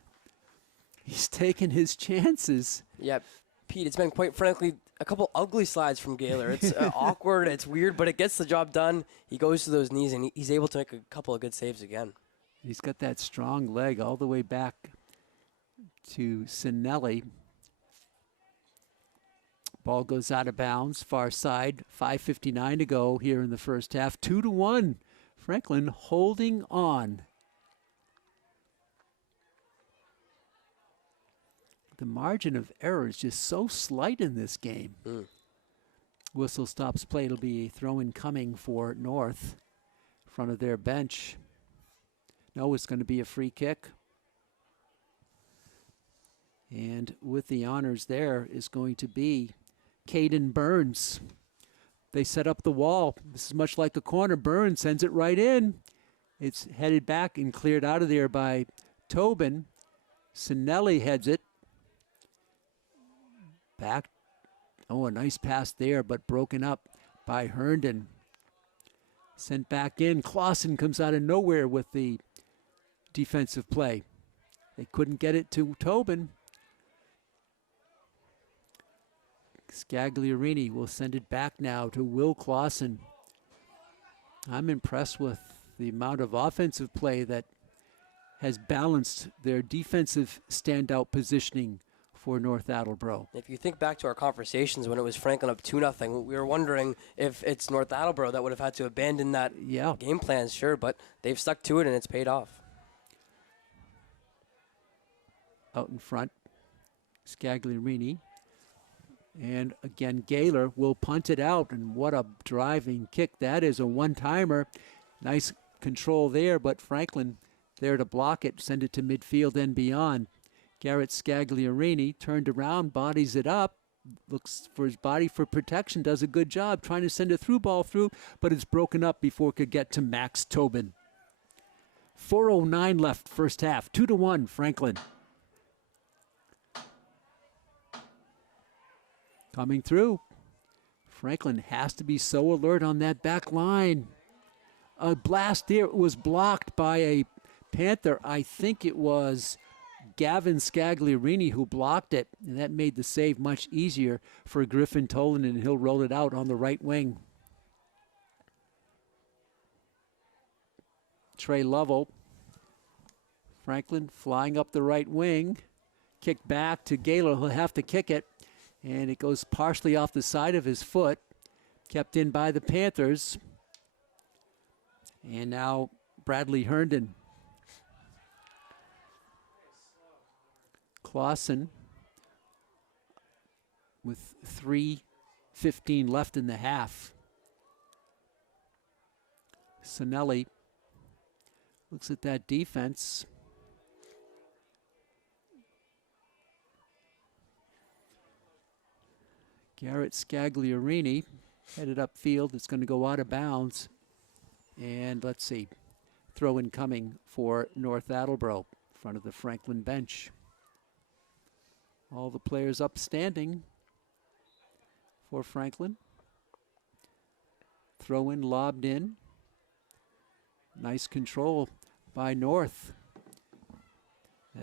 He's taken his chances. Yep. Pete, it's been quite frankly a couple ugly slides from Gaylor. It's awkward, it's weird, but it gets the job done. He goes to those knees, and he's able to make a couple of good saves again. He's got that strong leg all the way back to Sinelli. Ball goes out of bounds, far side. 5:59 to go here in the first half. 2-1. Franklin holding on. The margin of error is just so slight in this game. Whistle stops play. It'll be a throw-in coming for North in front of their bench. No, it's going to be a free kick. And with the honors there is going to be Caden Burns. They set up the wall. This is much like a corner. Burns sends it right in. It's headed back and cleared out of there by Tobin. Sinelli heads it. Back. Oh, a nice pass there, but broken up by Herndon. Sent back in. Clausen comes out of nowhere with the defensive play. They couldn't get it to Tobin. Scagliarini will send it back now to Will Clausen. I'm impressed with the amount of offensive play that has balanced their defensive standout positioning for North Attleboro. If you think back to our conversations when it was Franklin up 2-0, we were wondering if it's North Attleboro that would have had to abandon that game plan, sure, but they've stuck to it and it's paid off. Out in front, Scagliarini. And again, Gaylor will punt it out, and what a driving kick that is, a one-timer. Nice control there, but Franklin there to block it, send it to midfield and beyond. Garrett Scagliarini turned around, bodies it up, looks for his body for protection, does a good job trying to send a through ball through, but it's broken up before it could get to Max Tobin. 4:09 left first half, 2-1 Franklin. Coming through. Franklin has to be so alert on that back line. A blast there was blocked by a Panther. I think it was Gavin Scagliarini who blocked it, and that made the save much easier for Griffin Tolan, and he'll roll it out on the right wing. Trey Lovell. Franklin flying up the right wing. Kick back to Gaylor. He'll have to kick it. And it goes partially off the side of his foot. Kept in by the Panthers. And now Bradley Herndon. Clausen with 3:15 left in the half. Sinelli looks at that defense. Garrett Scagliarini headed upfield. It's going to go out of bounds. And let's see, throw in coming for North Attleboro. front of the Franklin bench. All the players upstanding for Franklin. Throw in, lobbed in. Nice control by North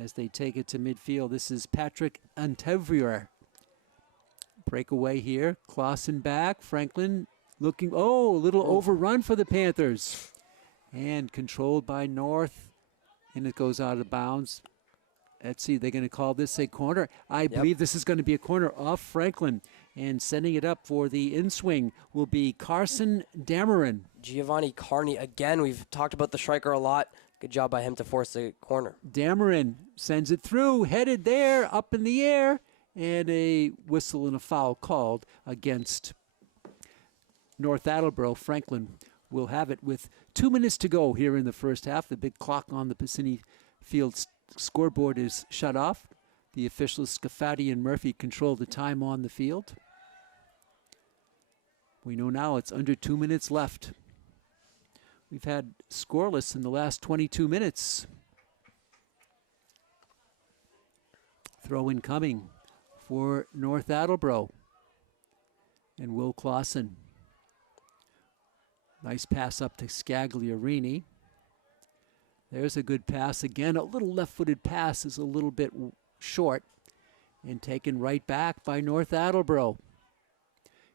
as they take it to midfield. This is Patrick Antevrier. Breakaway here. Clausen back. Franklin looking, a little overrun for the Panthers. And controlled by North. And it goes out of bounds. Let's see, they're going to call this a corner. I believe this is going to be a corner off Franklin. And setting it up for the in-swing will be Carson Dameron. Giovanni Carney, again, we've talked about the striker a lot. Good job by him to force the corner. Dameron sends it through, headed there, up in the air, and a whistle and a foul called against North Attleboro. Franklin will have it with 2 minutes to go here in the first half. The big clock on the Piscini Field scoreboard is shut off. The officials, Scafati and Murphy, control the time on the field. We know now it's under 2 minutes left. We've had scoreless in the last 22 minutes. Throw in coming for North Attleboro. And Will Clausen. Nice pass up to Scagliarini. There's a good pass again. A little left-footed pass is a little bit short. And taken right back by North Attleboro.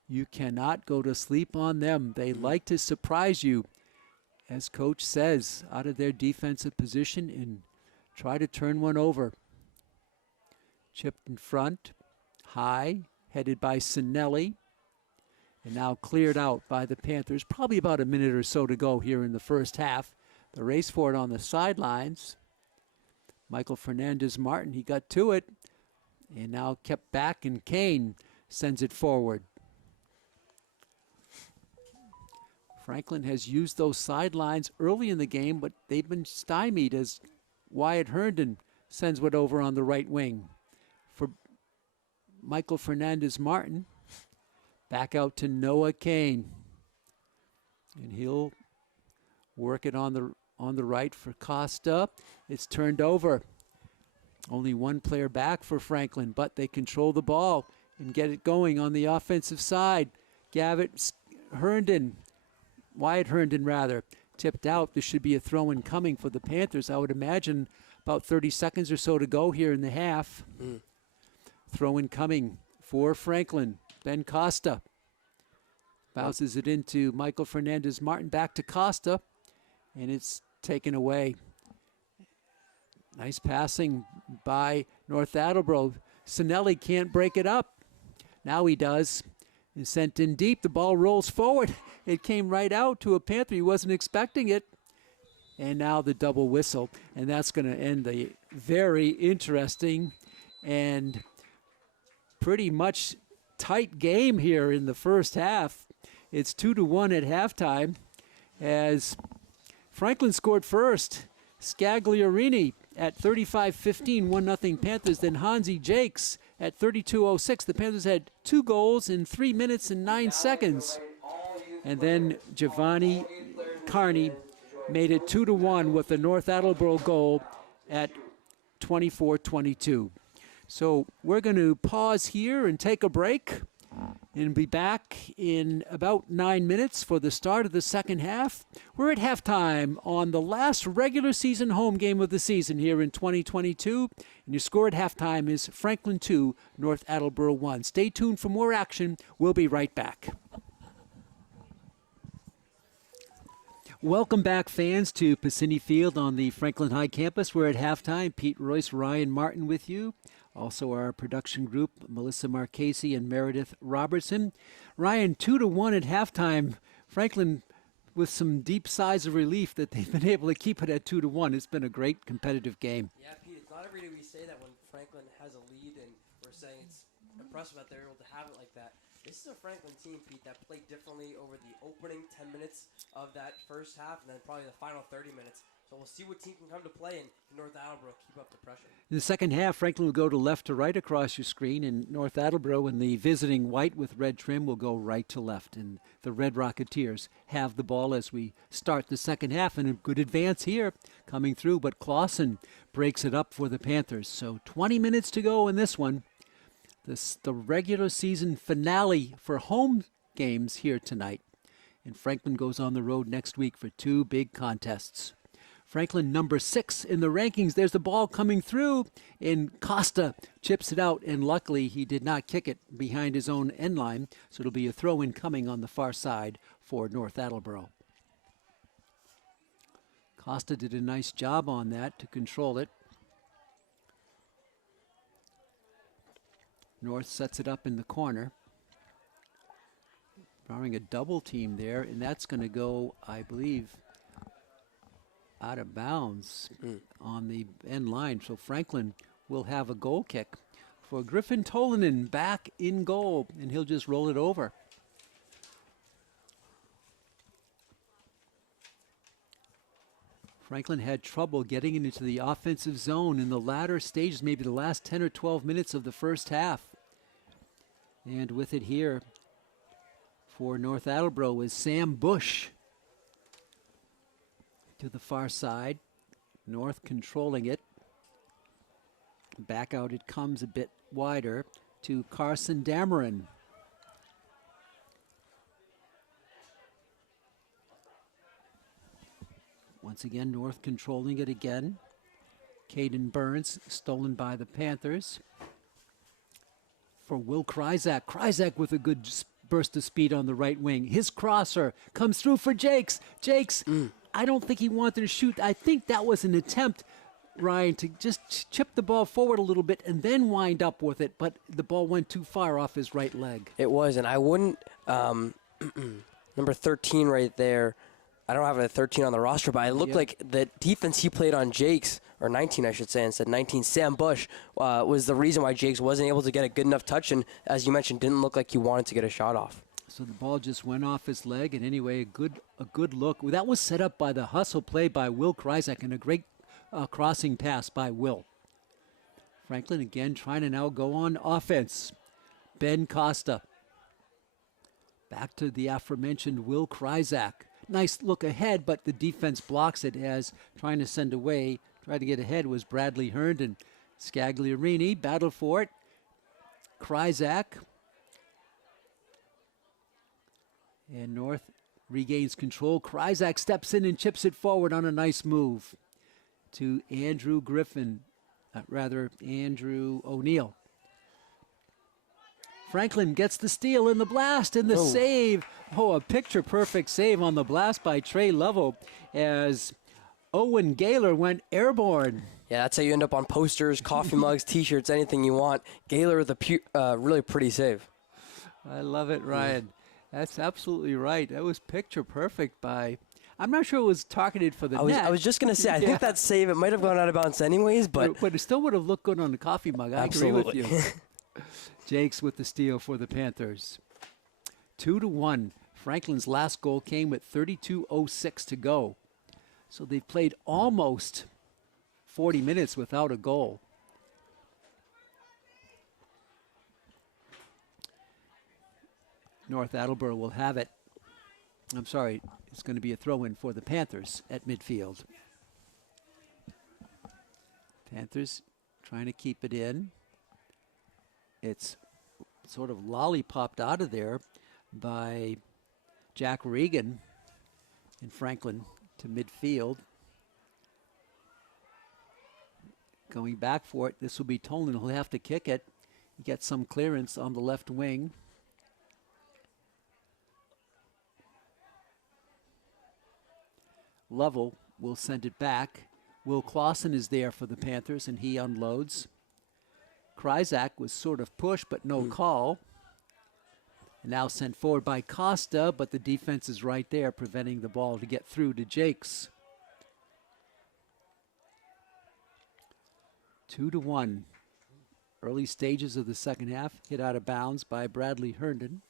You cannot go to sleep on them. They like to surprise you, as coach says, out of their defensive position and try to turn one over. Chipped in front, high, headed by Sinelli, and now cleared out by the Panthers. Probably about a minute or so to go here in the first half. The race for it on the sidelines. Michael Fernandez-Martin, he got to it, and now kept back, and Kane sends it forward. Franklin has used those sidelines early in the game, but they've been stymied as Wyatt Herndon sends it over on the right wing. For Michael Fernandez-Martin, back out to Noah Kane. And he'll work it on the right for Costa. It's turned over. Only one player back for Franklin, but they control the ball and get it going on the offensive side. Wyatt Herndon rather, tipped out. This should be a throw-in coming for the Panthers. I would imagine about 30 seconds or so to go here in the half. Throw-in coming for Franklin. Ben Costa bounces it into Michael Fernandez-Martin, back to Costa, and it's taken away. Nice passing by North Attleboro. Sinelli can't break it up. Now he does. Is sent in deep. The ball rolls forward. It came right out to a Panther. He wasn't expecting it. And now the double whistle. And that's going to end the very interesting and pretty much tight game here in the first half. It's 2-1 at halftime as Franklin scored first. Scagliarini at 35-15, 1-0 Panthers. Then Hansi Jakes at 32:06. The Panthers had 2 goals in 3 minutes and 9 seconds. And then Giovanni Carney made it 2-1 with the North Attleboro goal at 24-22. So we're going to pause here and take a break and be back in about 9 minutes for the start of the second half. We're at halftime on the last regular season home game of the season here in 2022. And your score at halftime is Franklin 2, North Attleboro 1. Stay tuned for more action. We'll be right back. Welcome back, fans, to Piscini Field on the Franklin High campus. We're at halftime. Pete Royce, Ryan Martin with you. Also our production group, Melissa Marchese and Meredith Robertson. Ryan, 2-1 at halftime. Franklin with some deep sighs of relief that they've been able to keep it at 2-1. It's been a great competitive game. Yeah, Pete, it's not every day we say that when Franklin has a lead, and we're saying it's impressive that they're able to have it like that. This is a Franklin team, Pete, that played differently over the opening 10 minutes of that first half and then probably the final 30 minutes. So we'll see what team can come to play, and North Attleboro keep up the pressure. In the second half, Franklin will go to left to right across your screen, and North Attleboro in the visiting white with red trim will go right to left. And the Red Rocketeers have the ball as we start the second half, and a good advance here coming through. But Clausen breaks it up for the Panthers. So 20 minutes to go in this one. The regular season finale for home games here tonight. And Franklin goes on the road next week for 2 big contests. Franklin number 6 in the rankings. There's the ball coming through, and Costa chips it out, and luckily he did not kick it behind his own end line, so it'll be a throw-in coming on the far side for North Attleboro. Costa did a nice job on that to control it. North sets it up in the corner. Drawing a double team there, and that's going to go, I believe, out of bounds on the end line. So Franklin will have a goal kick for Griffin Tolanen back in goal, and he'll just roll it over. Franklin had trouble getting into the offensive zone in the latter stages, maybe the last 10 or 12 minutes of the first half. And with it here for North Attleboro is Sam Bush. To the far side, North controlling it. Back out it comes a bit wider to Carson Dameron. Once again, North controlling it again. Caden Burns stolen by the Panthers. For Will Kryzak. Kryzak with a good burst of speed on the right wing. His crosser comes through for Jakes. Jakes. I don't think he wanted to shoot. I think that was an attempt, Ryan, to just chip the ball forward a little bit and then wind up with it, but the ball went too far off his right leg. It was, and I wouldn't, number 13 right there, I don't have a 13 on the roster, but it looked like the defense he played on Jakes, or 19 I should say, instead 19, Sam Bush, was the reason why Jakes wasn't able to get a good enough touch, and as you mentioned, didn't look like he wanted to get a shot off. So the ball just went off his leg, and anyway, a good look. That was set up by the hustle play by Will Kryzak, and a great crossing pass by Will. Franklin again trying to now go on offense. Ben Costa. Back to the aforementioned Will Kryzak. Nice look ahead, but the defense blocks it as trying to send away, trying to get ahead was Bradley Herndon. Scagliarini battled for it. Kryzak. And North regains control. Kryzak steps in and chips it forward on a nice move to Andrew O'Neill. Franklin gets the steal in the blast and the save. Oh, a picture-perfect save on the blast by Trey Lovell as Owen Gaylor went airborne. Yeah, that's how you end up on posters, coffee mugs, T-shirts, anything you want. Gaylor with a really pretty save. I love it, Ryan. That's absolutely right. That was picture perfect by, I'm not sure it was targeted for the net. I was just going to say, I think that save, it might have gone out of bounds anyways, but it still would have looked good on the coffee mug. I agree with you. Jakes with the steal for the Panthers. 2-1. Franklin's last goal came with 32:06 to go. So they've played almost 40 minutes without a goal. North Attleboro will have it. I'm sorry, it's going to be a throw-in for the Panthers at midfield. Panthers trying to keep it in. It's sort of lollipopped out of there by Jack Regan and Franklin to midfield. Going back for it, this will be Tolan who'll have to kick it. He gets some clearance on the left wing. Lovell will send it back. Will Clausen is there for the Panthers, and he unloads. Kryzak was sort of pushed, but no call. And now sent forward by Costa, but the defense is right there, preventing the ball to get through to Jakes. 2-1. Early stages of the second half, hit out of bounds by Bradley Herndon.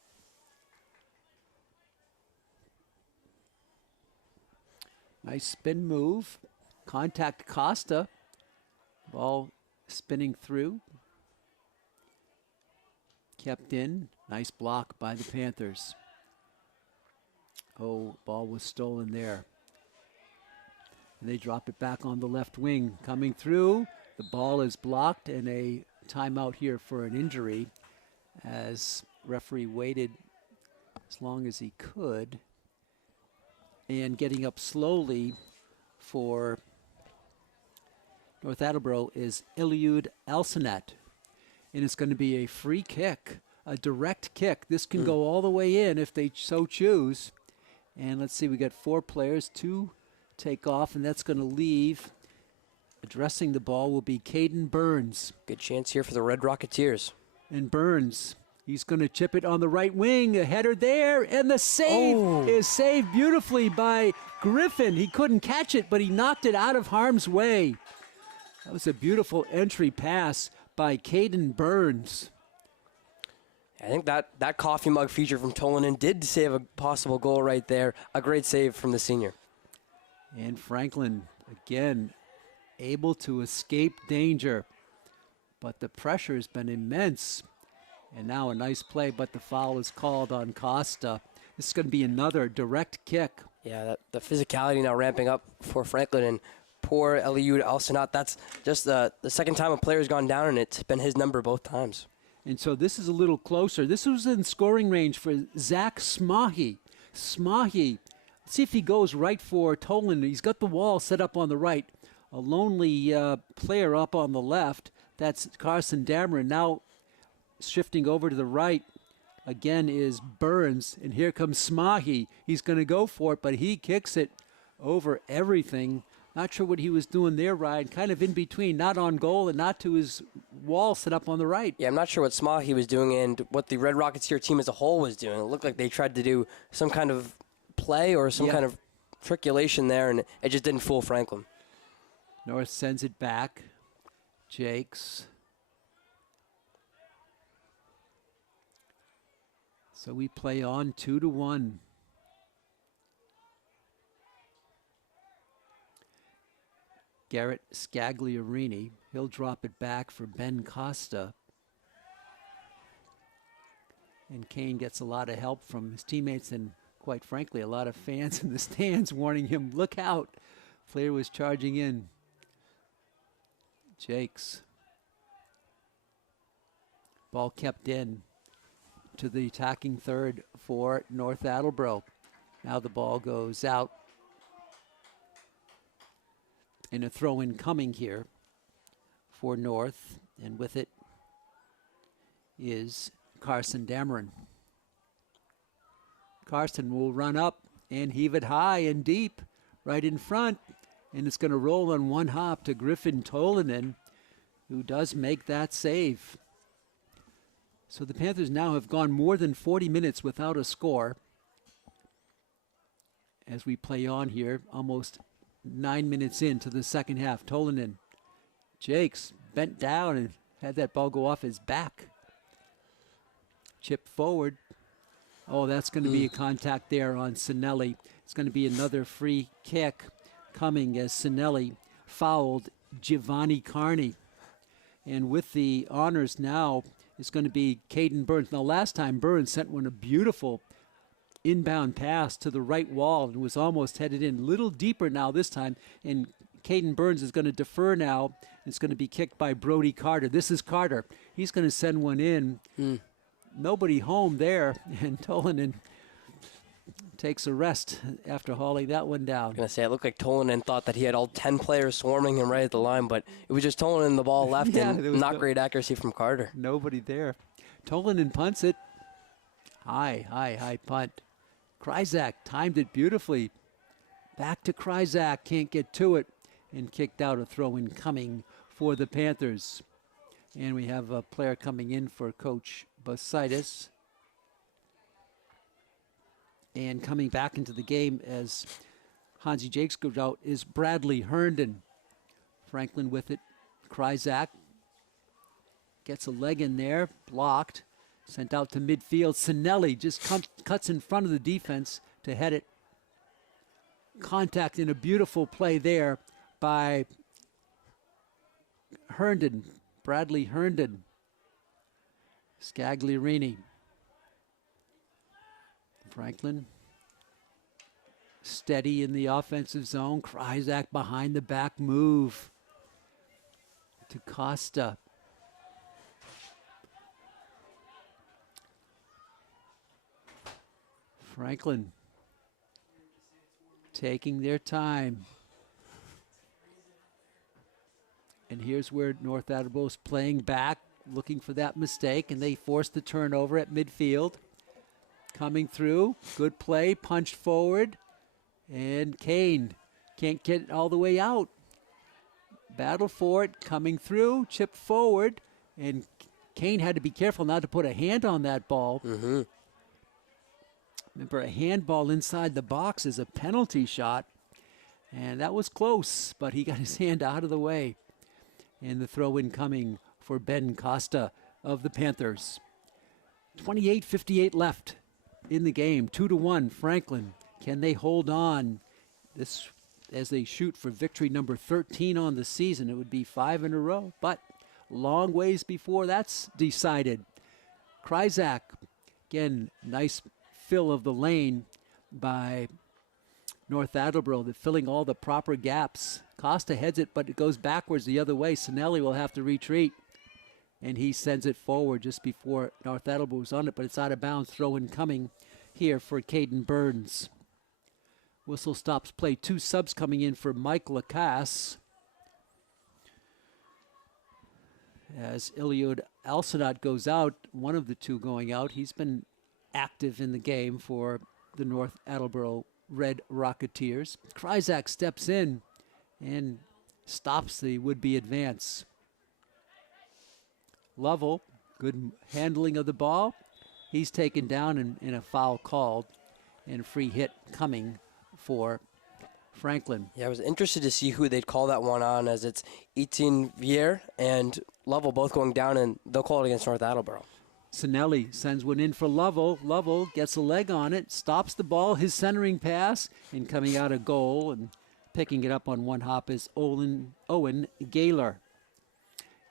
Nice spin move. Contact Costa. Ball spinning through. Kept in. Nice block by the Panthers. Oh, ball was stolen there. And they drop it back on the left wing. Coming through, the ball is blocked, and a timeout here for an injury as referee waited as long as he could. And getting up slowly for North Attleboro is Eliud Alsanat. And it's going to be a free kick, a direct kick. This can go all the way in if they so choose. And let's see, we got 4 players, 2 take off, and that's going to leave. Addressing the ball will be Caden Burns. Good chance here for the Red Rocketeers. And Burns, he's going to chip it on the right wing. A header there, and the save is saved beautifully by Griffin. He couldn't catch it, but he knocked it out of harm's way. That was a beautiful entry pass by Caden Burns. I think that coffee mug feature from Tolanen did save a possible goal right there. A great save from the senior. And Franklin, again, able to escape danger. But the pressure has been immense. And now a nice play, but the foul is called on Costa. This is going to be another direct kick. Yeah, the physicality now ramping up for Franklin, and poor Eliud Alsanat. That's just the second time a player's gone down, and it's been his number both times. And so this is a little closer. This was in scoring range for Zach Smahi. Smahi, let's see if he goes right for Tolan. He's got the wall set up on the right. A lonely player up on the left. That's Carson Dameron. Now shifting over to the right again is Burns. And here comes Smahi. He's going to go for it, but he kicks it over everything. Not sure what he was doing there, Ryan. Kind of in between, not on goal and not to his wall set up on the right. Yeah, I'm not sure what Smahi was doing and what the Red Rocketeer team as a whole was doing. It looked like they tried to do some kind of play or some kind of triculation there, and it just didn't fool Franklin. North sends it back. Jakes. So we play on 2-1. Garrett Scagliarini. He'll drop it back for Ben Costa. And Kane gets a lot of help from his teammates and, quite frankly, a lot of fans in the stands warning him, look out. Player was charging in. Jakes. Ball kept in to the attacking third for North Attleboro. Now the ball goes out. And a throw-in coming here for North. And with it is Carson Dameron. Carson will run up and heave it high and deep right in front. And it's going to roll on one hop to Griffin Tolanen, who does make that save. So the Panthers now have gone more than 40 minutes without a score. As we play on here, almost 9 minutes into the second half. Tolanen, Jakes bent down and had that ball go off his back. Chip forward. Oh, that's going to be a contact there on Sinelli. It's going to be another free kick coming as Sinelli fouled Giovanni Carney. And with the honors now, it's going to be Caden Burns. Now, last time Burns sent one a beautiful inbound pass to the right wall and was almost headed in. A little deeper now this time, and Caden Burns is going to defer now. It's going to be kicked by Brody Carter. This is Carter. He's going to send one in. Nobody home there, and Tolanen takes a rest after hauling that one down. I was going to say, it looked like Tolanen thought that he had all 10 players swarming him right at the line, but it was just Tolanen the ball left and not great accuracy from Carter. Nobody there. Tolanen punts it. High punt. Kryzak timed it beautifully. Back to Kryzak, can't get to it, and kicked out. A throw-in coming for the Panthers. And we have a player coming in for Coach Basitis. And coming back into the game as Hansi Jakes goes out is Bradley Herndon. Franklin with it. Kryzak gets a leg in there, blocked. Sent out to midfield. Sinelli just cuts in front of the defense to head it. Contact in a beautiful play there by Herndon, Bradley Herndon. Scagliarini. Franklin steady in the offensive zone. Kryzak behind the back move to Costa. Franklin taking their time. And here's where North Attleboro's playing back, looking for that mistake, and they force the turnover at midfield. Coming through, good play, punched forward, and Kane can't get it all the way out. Battle for it, coming through, chipped forward, and Kane had to be careful not to put a hand on that ball. Remember, a handball inside the box is a penalty shot, and that was close, but he got his hand out of the way. And the throw-in coming for Ben Costa of the Panthers. 28:58 left in the game. 2-1, Franklin. Can they hold on? This, as they shoot for victory number 13 on the season. It would be 5 in a row, but long ways before that's decided. Kryzak, again, nice fill of the lane by North Attleboro. They're filling all the proper gaps. Costa heads it, but it goes backwards the other way. Sinelli will have to retreat, and he sends it forward just before North Attleboro was on it, but it's out of bounds. Throw-in coming here for Caden Burns. Whistle stops play. 2 subs coming in for Mike Lacasse, as Iliud Alsanat goes out, one of the 2 going out. He's been active in the game for the North Attleboro Red Rocketeers. Kryzak steps in and stops the would-be advance. Lovell, good handling of the ball. He's taken down and a foul called, and a free hit coming for Franklin. Yeah, I was interested to see who they'd call that one on, as it's Etienne Vier and Lovell both going down, and they'll call it against North Attleboro. Sinelli sends one in for Lovell. Lovell gets a leg on it, stops the ball, his centering pass, and coming out of goal and picking it up on one hop is Owen Gaylor.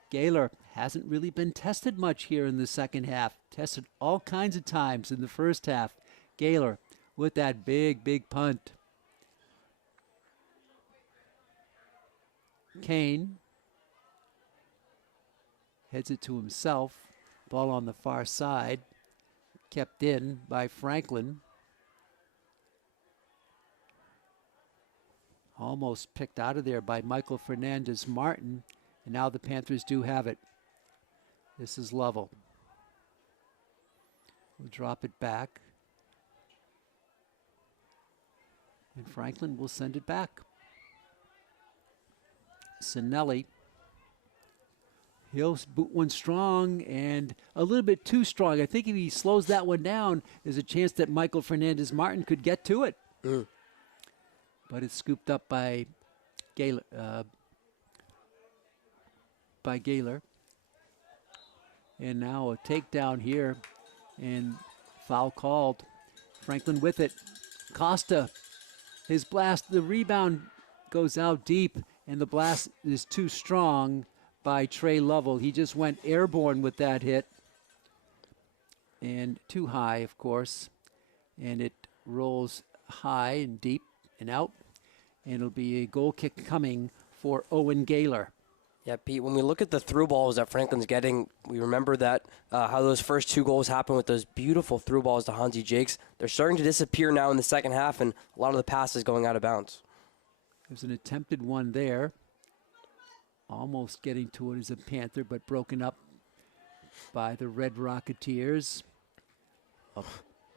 Gaylor hasn't really been tested much here in the second half. Tested all kinds of times in the first half. Gaylor with that big punt. Kane heads it to himself. Ball on the far side, kept in by Franklin. Almost picked out of there by Michael Fernandez Martin, and now the Panthers do have it. This is Lovell. We'll drop it back, and Franklin will send it back. Sinelli. He'll boot one strong, and a little bit too strong. I think if he slows that one down, there's a chance that Michael Fernandez Martin could get to it. But it's scooped up by Gaylor. And now a takedown here, and foul called. Franklin with it. Costa, his blast, the rebound goes out deep, and the blast is too strong by Trey Lovell. He just went airborne with that hit, and too high, of course, and it rolls high and deep and out, and it'll be a goal kick coming for Owen Gaylor. Yeah, Pete, when we look at the through balls that Franklin's getting, we remember that how those first 2 goals happened with those beautiful through balls to Hansi Jakes. They're starting to disappear now in the second half, and a lot of the passes going out of bounds. There's an attempted one there. Almost getting to it as a Panther, but broken up by the Red Rocketeers. A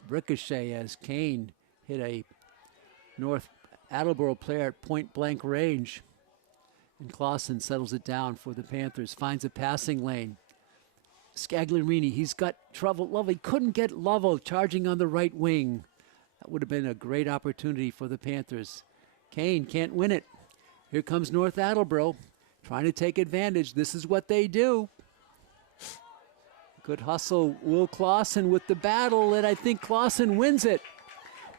ricochet as Kane hit a North Attleboro player at point-blank range. And Clausen settles it down for the Panthers, finds a passing lane. Scagliarini, he's got trouble. Lovell couldn't get Lovell charging on the right wing. That would have been a great opportunity for the Panthers. Kane can't win it. Here comes North Attleboro, trying to take advantage. This is what they do. Good hustle. Will Clausen with the battle, and I think Clausen wins it.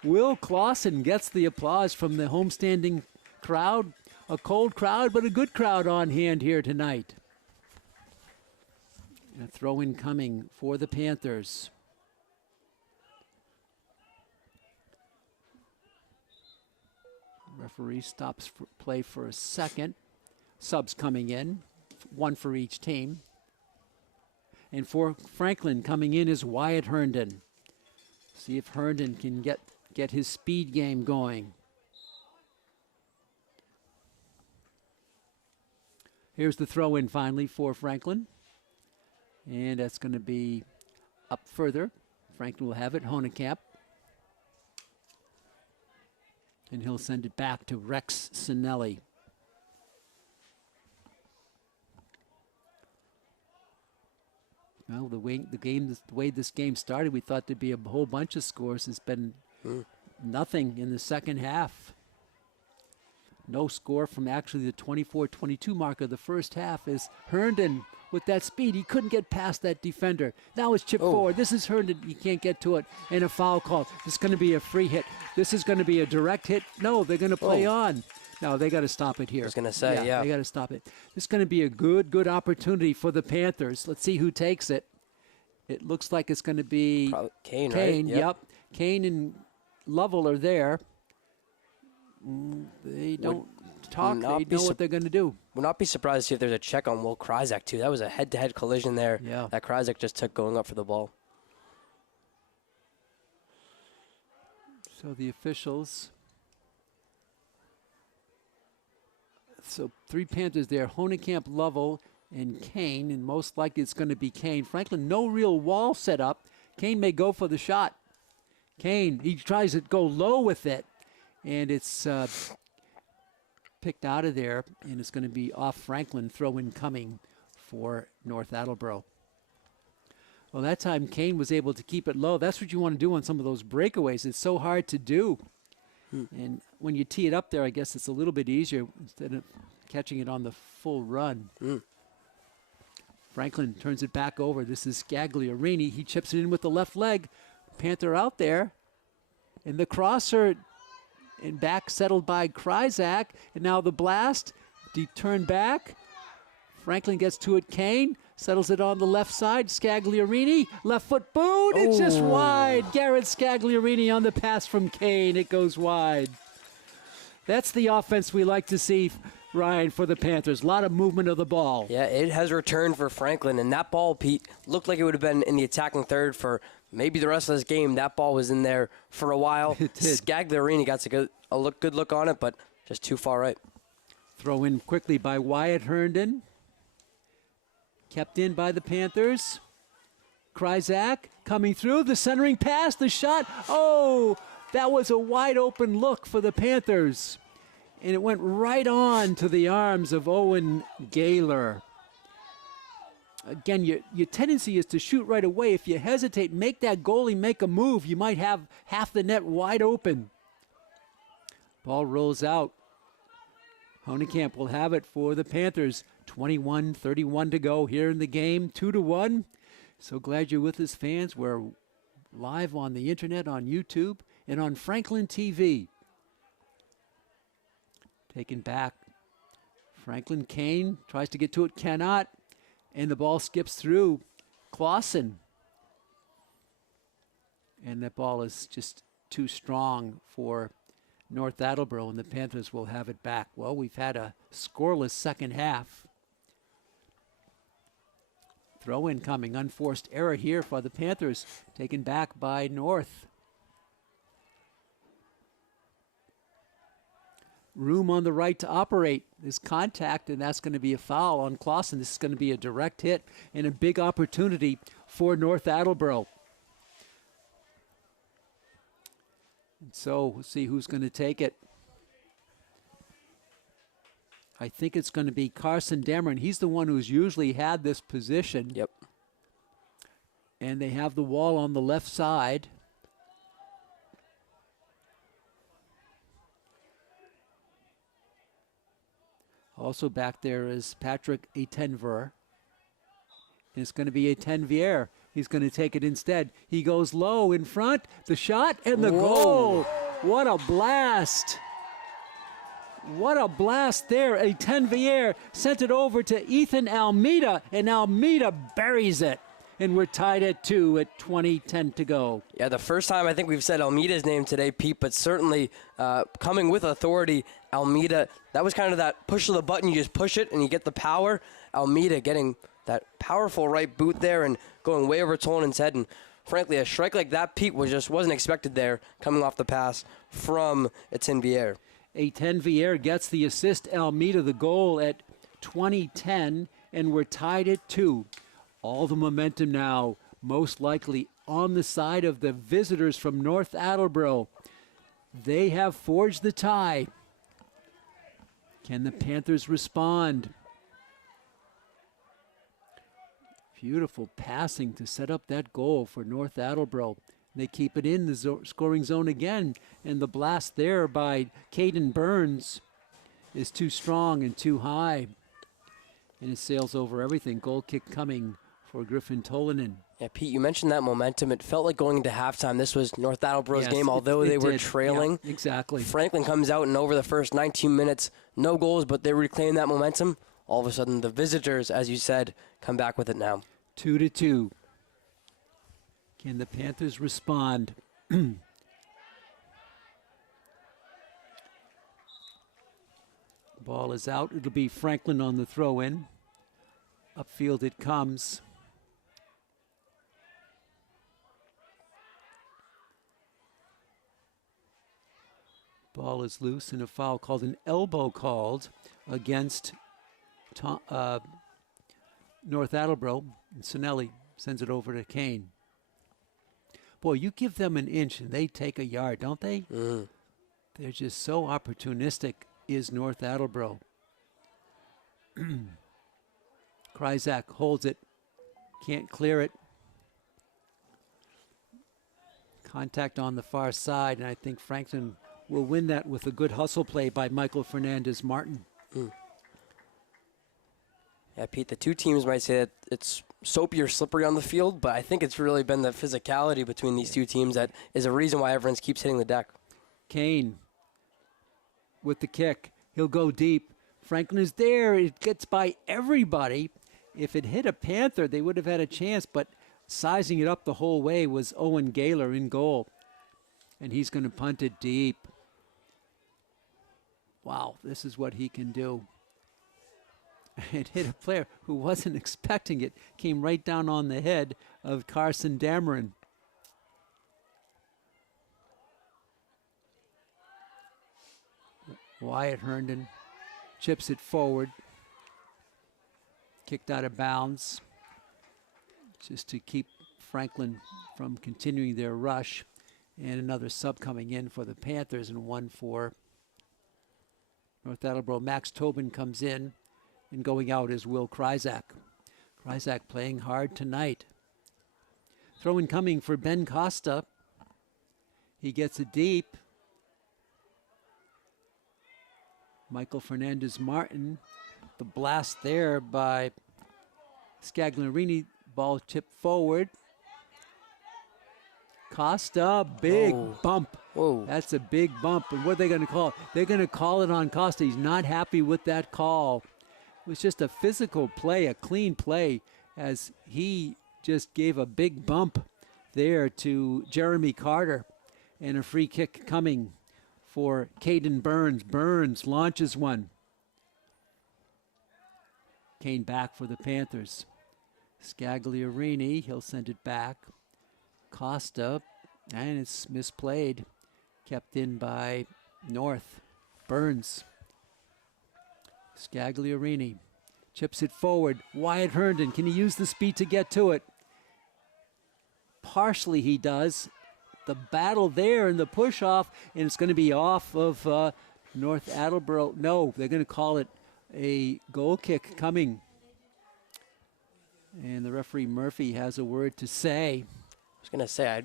Will Clausen gets the applause from the homestanding crowd. A cold crowd, but a good crowd on hand here tonight. A throw-in coming for the Panthers. Referee stops play for a second. Subs coming in, one for each team. And for Franklin coming in is Wyatt Herndon. See if Herndon can get his speed game going. Here's the throw in finally for Franklin. And that's going to be up further. Franklin will have it, Honekamp. And he'll send it back to Rex Sinelli. Well, the way this game started, we thought there'd be a whole bunch of scores. It's been nothing in the second half. No score from actually the 24-22 mark of the first half is Herndon with that speed. He couldn't get past that defender. Now it's chipped forward. This is Herndon. He can't get to it. And a foul call. This is going to be a free hit. This is going to be a direct hit. No, they're going to play on. No, they got to stop it here. I was going to say, yeah. They got to stop it. This is going to be a good opportunity for the Panthers. Let's see who takes it. It looks like it's going to be probably Kane, right? Yep. Kane and Lovell are there. They don't talk. They know what they're going to do. Would not be surprised to see if there's a check on Will Kryzak, too. That was a head-to-head collision there that Kryzak just took going up for the ball. So the officials. So 3 Panthers there. Honekamp, Lovell, and Kane. And most likely it's going to be Kane. Franklin, no real wall set up. Kane may go for the shot. Kane, he tries to go low with it. And it's picked out of there, and it's going to be off Franklin, throw-in coming for North Attleboro. Well, that time Kane was able to keep it low. That's what you want to do on some of those breakaways. It's so hard to do. And when you tee it up there, I guess it's a little bit easier instead of catching it on the full run. Franklin turns it back over. This is Scagliarini. He chips it in with the left leg. Panther out there. And the crosser... and back settled by Kryzak. And now the blast. Turn back. Franklin gets to it. Kane settles it on the left side. Scagliarini. Left foot boot. It's just wide. Garrett Scagliarini on the pass from Kane. It goes wide. That's the offense we like to see, Ryan, for the Panthers. A lot of movement of the ball. Yeah, it has returned for Franklin. And that ball, Pete, looked like it would have been in the attacking third for maybe the rest of this game. That ball was in there for a while. Scagliarini got a good look on it, but just too far right. Throw in quickly by Wyatt Herndon. Kept in by the Panthers. Kryzak coming through. The centering pass, the shot. Oh, that was a wide open look for the Panthers. And it went right on to the arms of Owen Gaylor. Again, your tendency is to shoot right away. If you hesitate, make that goalie make a move, you might have half the net wide open. Ball rolls out. Honekamp will have it for the Panthers. 21-31 to go here in the game, 2-1. So glad you're with us, fans. We're live on the internet, on YouTube, and on Franklin TV. Taken back. Franklin. Kane tries to get to it, cannot. And the ball skips through Clausen. And that ball is just too strong for North Attleboro, and the Panthers will have it back. Well, we've had a scoreless second half. Throw in coming. Unforced error here for the Panthers. Taken back by North. Room on the right to operate. There's contact, and that's going to be a foul on Clausen. This is going to be a direct hit and a big opportunity for North Attleboro. And so we'll see who's going to take it. I think it's going to be Carson Dameron. He's the one who's usually had this position. Yep. And they have the wall on the left side. Also back there is Patrick Etenver. And it's going to be Etenvier. He's going to take it instead. He goes low in front. The shot and the goal. What a blast. What a blast there. Etenvier sent it over to Ethan Almeida, and Almeida buries it. and we're tied at 2 at 20:10 to go. Yeah, the first time I think we've said Almeida's name today, Pete, but certainly coming with authority, Almeida, that was kind of that push of the button. You just push it and you get the power. Almeida getting that powerful right boot there and going way over Tolanen's head. And frankly, a strike like that, Pete, wasn't expected there coming off the pass from Etienne Vierre. Etienne Vierre gets the assist. Almeida the goal at 20:10, and we're tied at 2. All the momentum now most likely on the side of the visitors from North Attleboro. They have forged the tie. Can the Panthers respond? Beautiful passing to set up that goal for North Attleboro. They keep it in the scoring zone again, and the blast there by Caden Burns is too strong and too high. And it sails over everything. Goal kick coming for Griffin Tolanen. Yeah, Pete, you mentioned that momentum. It felt like going into halftime. This was North Attleboro's Yes, game, although they were did. trailing. Yeah, exactly. Franklin comes out, and over the first 19 minutes, no goals, but they reclaim that momentum. All of a sudden, the visitors, as you said, come back with it now. 2-2. Can the Panthers respond? Ball is out. It'll be Franklin on the throw-in. Upfield it comes. Ball is loose and a foul called, an elbow called against North Attleboro. And Sinelli sends it over to Kane. Boy, you give them an inch and they take a yard, don't they? Mm. They're just so opportunistic, is North Attleboro. Kryzak holds it, can't clear it. Contact on the far side, and I think Franklin will win that with a good hustle play by Michael Fernandez-Martin. Mm. Yeah, Pete, the two teams might say that it's soapy or slippery on the field, but I think it's really been the physicality between these two teams that is a reason why everyone keeps hitting the deck. Kane with the kick. He'll go deep. Franklin is there. It gets by everybody. If it hit a Panther, they would have had a chance, but sizing it up the whole way was Owen Gaylor in goal. And he's going to punt it deep. Wow, this is what he can do. It hit a player who wasn't expecting it. Came right down on the head of Carson Dameron. Wyatt Herndon chips it forward. Kicked out of bounds. Just to keep Franklin from continuing their rush. And another sub coming in for the Panthers, and one for North Attleboro. Max Tobin comes in, and going out is Will Kryzak. Kryzak playing hard tonight. Throw in coming for Ben Costa. He gets it deep. Michael Fernandez-Martin. The blast there by Scagliarini. Ball tipped forward. Costa, big bump. Whoa. That's a big bump. And what are they going to call it? They're going to call it on Costa. He's not happy with that call. It was just a physical play, a clean play, as he just gave a big bump there to Jeremy Carter. And a free kick coming for Caden Burns. Burns launches one. Kane back for the Panthers. Scagliarini, he'll send it back. Costa, and it's misplayed. Kept in by North. Burns. Scagliarini chips it forward. Wyatt Herndon, can he use the speed to get to it? Partially he does. The battle there and the push off, and it's going to be off of North Attleboro. No, they're going to call it a goal kick coming. And the referee Murphy has a word to say. I was going to say,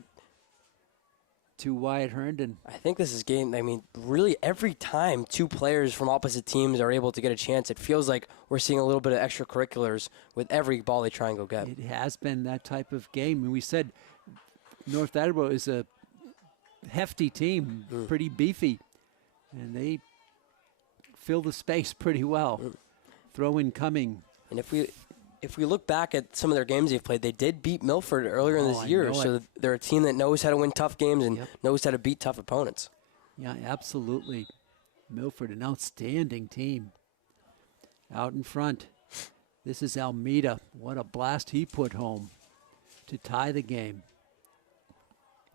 to Wyatt Herndon. I think this is game. I mean, really, every time two players from opposite teams are able to get a chance, it feels like we're seeing a little bit of extracurriculars with every ball they try and go get. It has been that type of game. And we said North Attleboro is a hefty team, pretty beefy. And they fill the space pretty well. Throw in coming. And if we if we look back at some of their games they've played, they did beat Milford earlier in this year. So they're a team that knows how to win tough games and knows how to beat tough opponents. Yeah, absolutely. Milford, an outstanding team. Out in front, this is Almeida. What a blast he put home to tie the game.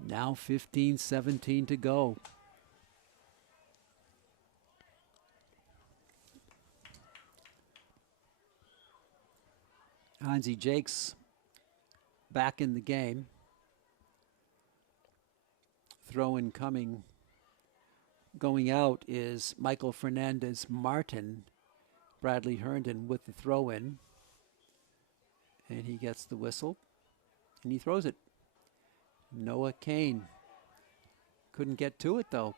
Now 15-17 to go. Hansi Jakes back in the game. Throw-in coming. Going out is Michael Fernandez Martin. Bradley Herndon with the throw-in. And he gets the whistle. And he throws it. Noah Kane. Couldn't get to it, though.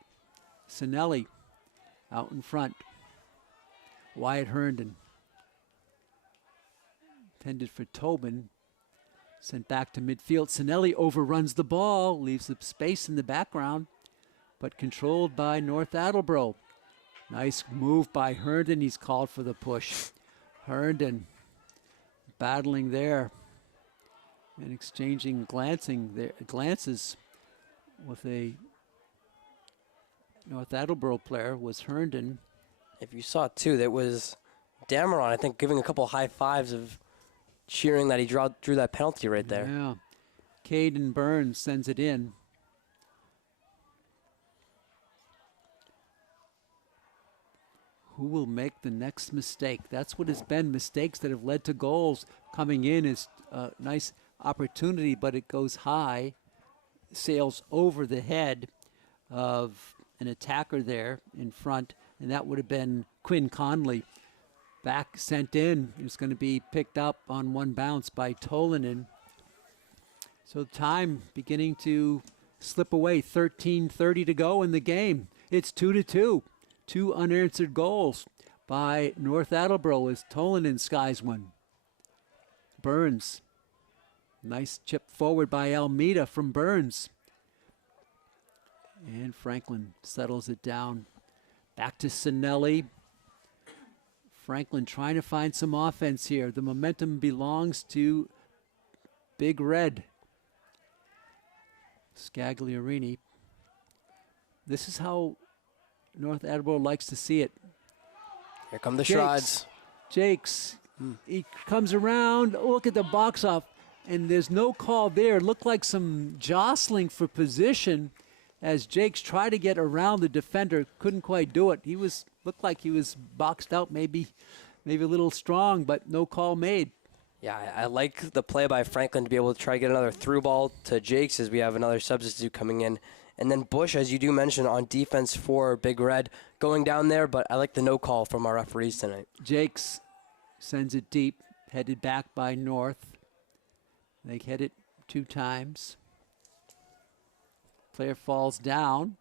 Sinelli out in front. Wyatt Herndon. Intended for Tobin. Sent back to midfield. Sinelli overruns the ball. Leaves the space in the background. But controlled by North Attleboro. Nice move by Herndon. He's called for the push. Herndon battling there and exchanging glances with a North Attleboro player was Herndon. If you saw it too, that was Dameron, I think, giving a couple high fives of cheering that he drew that penalty right there. Yeah. Caden Burns sends it in. Who will make the next mistake? That's what it's been. Mistakes that have led to goals coming in is a nice opportunity, but it goes high, sails over the head of an attacker there in front, and that would have been Quinn Conley. Back sent in. It's going to be picked up on one bounce by Tolinen. So time beginning to slip away. 13:30 to go in the game. It's 2-2. 2 unanswered goals by North Attleboro as Tolinen skies one. Burns. Nice chip forward by Almeida from Burns. And Franklin settles it down. Back to Sinelli. Franklin trying to find some offense here. The momentum belongs to Big Red. Scagliarini. This is how North Attleboro likes to see it. Here come the Shrods. Jakes. He comes around. Look at the box off. And there's no call there. It looked like some jostling for position as Jakes tried to get around the defender. Couldn't quite do it. Looked like he was boxed out, maybe a little strong, but no call made. Yeah, I like the play by Franklin to be able to try to get another through ball to Jakes as we have another substitute coming in. And then Bush, as you do mention, on defense for Big Red, going down there, but I like the no call from our referees tonight. Jakes sends it deep, headed back by North. They hit it 2 times. Player falls down.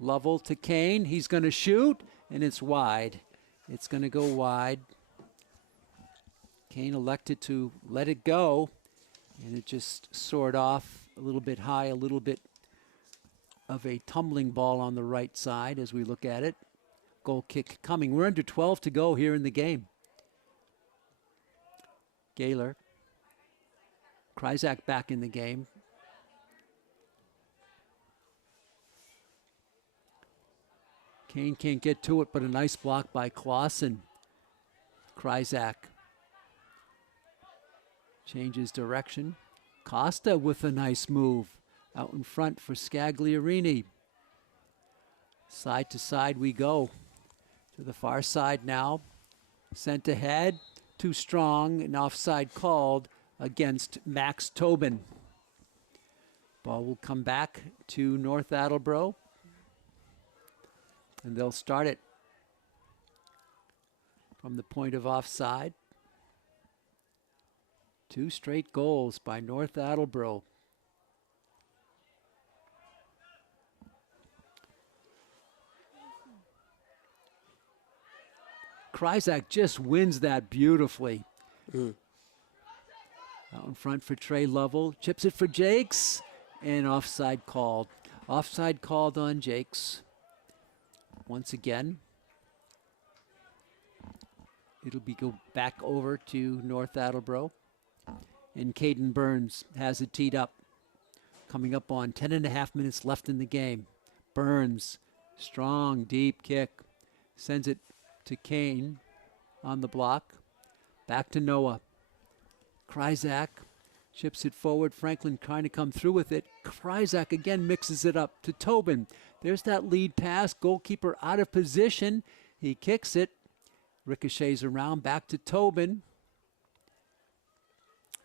Lovell to Kane. He's going to shoot, and it's wide. It's going to go wide. Kane elected to let it go, and it just soared off a little bit high, a little bit of a tumbling ball on the right side as we look at it. Goal kick coming. We're under 12 to go here in the game. Gaylor. Kryzak back in the game. Kane can't get to it, but a nice block by Clausen. Kryzak changes direction. Costa with a nice move out in front for Scagliarini. Side to side we go. To the far side now. Sent ahead. Too strong. An offside called against Max Tobin. Ball will come back to North Attleboro. And they'll start it from the point of offside. 2 straight goals by North Attleboro. Kryzak just wins that beautifully. Out in front for Trey Lovell. Chips it for Jakes. And offside called. Offside called on Jakes. Once again. It'll be go back over to North Attleboro. And Caden Burns has it teed up. Coming up on 10.5 minutes left in the game. Burns, strong, deep kick. Sends it to Kane on the block. Back to Noah. Kryzak chips it forward. Franklin trying to come through with it. Kryzak again mixes it up to Tobin. There's that lead pass. Goalkeeper out of position. He kicks it. Ricochets around. Back to Tobin.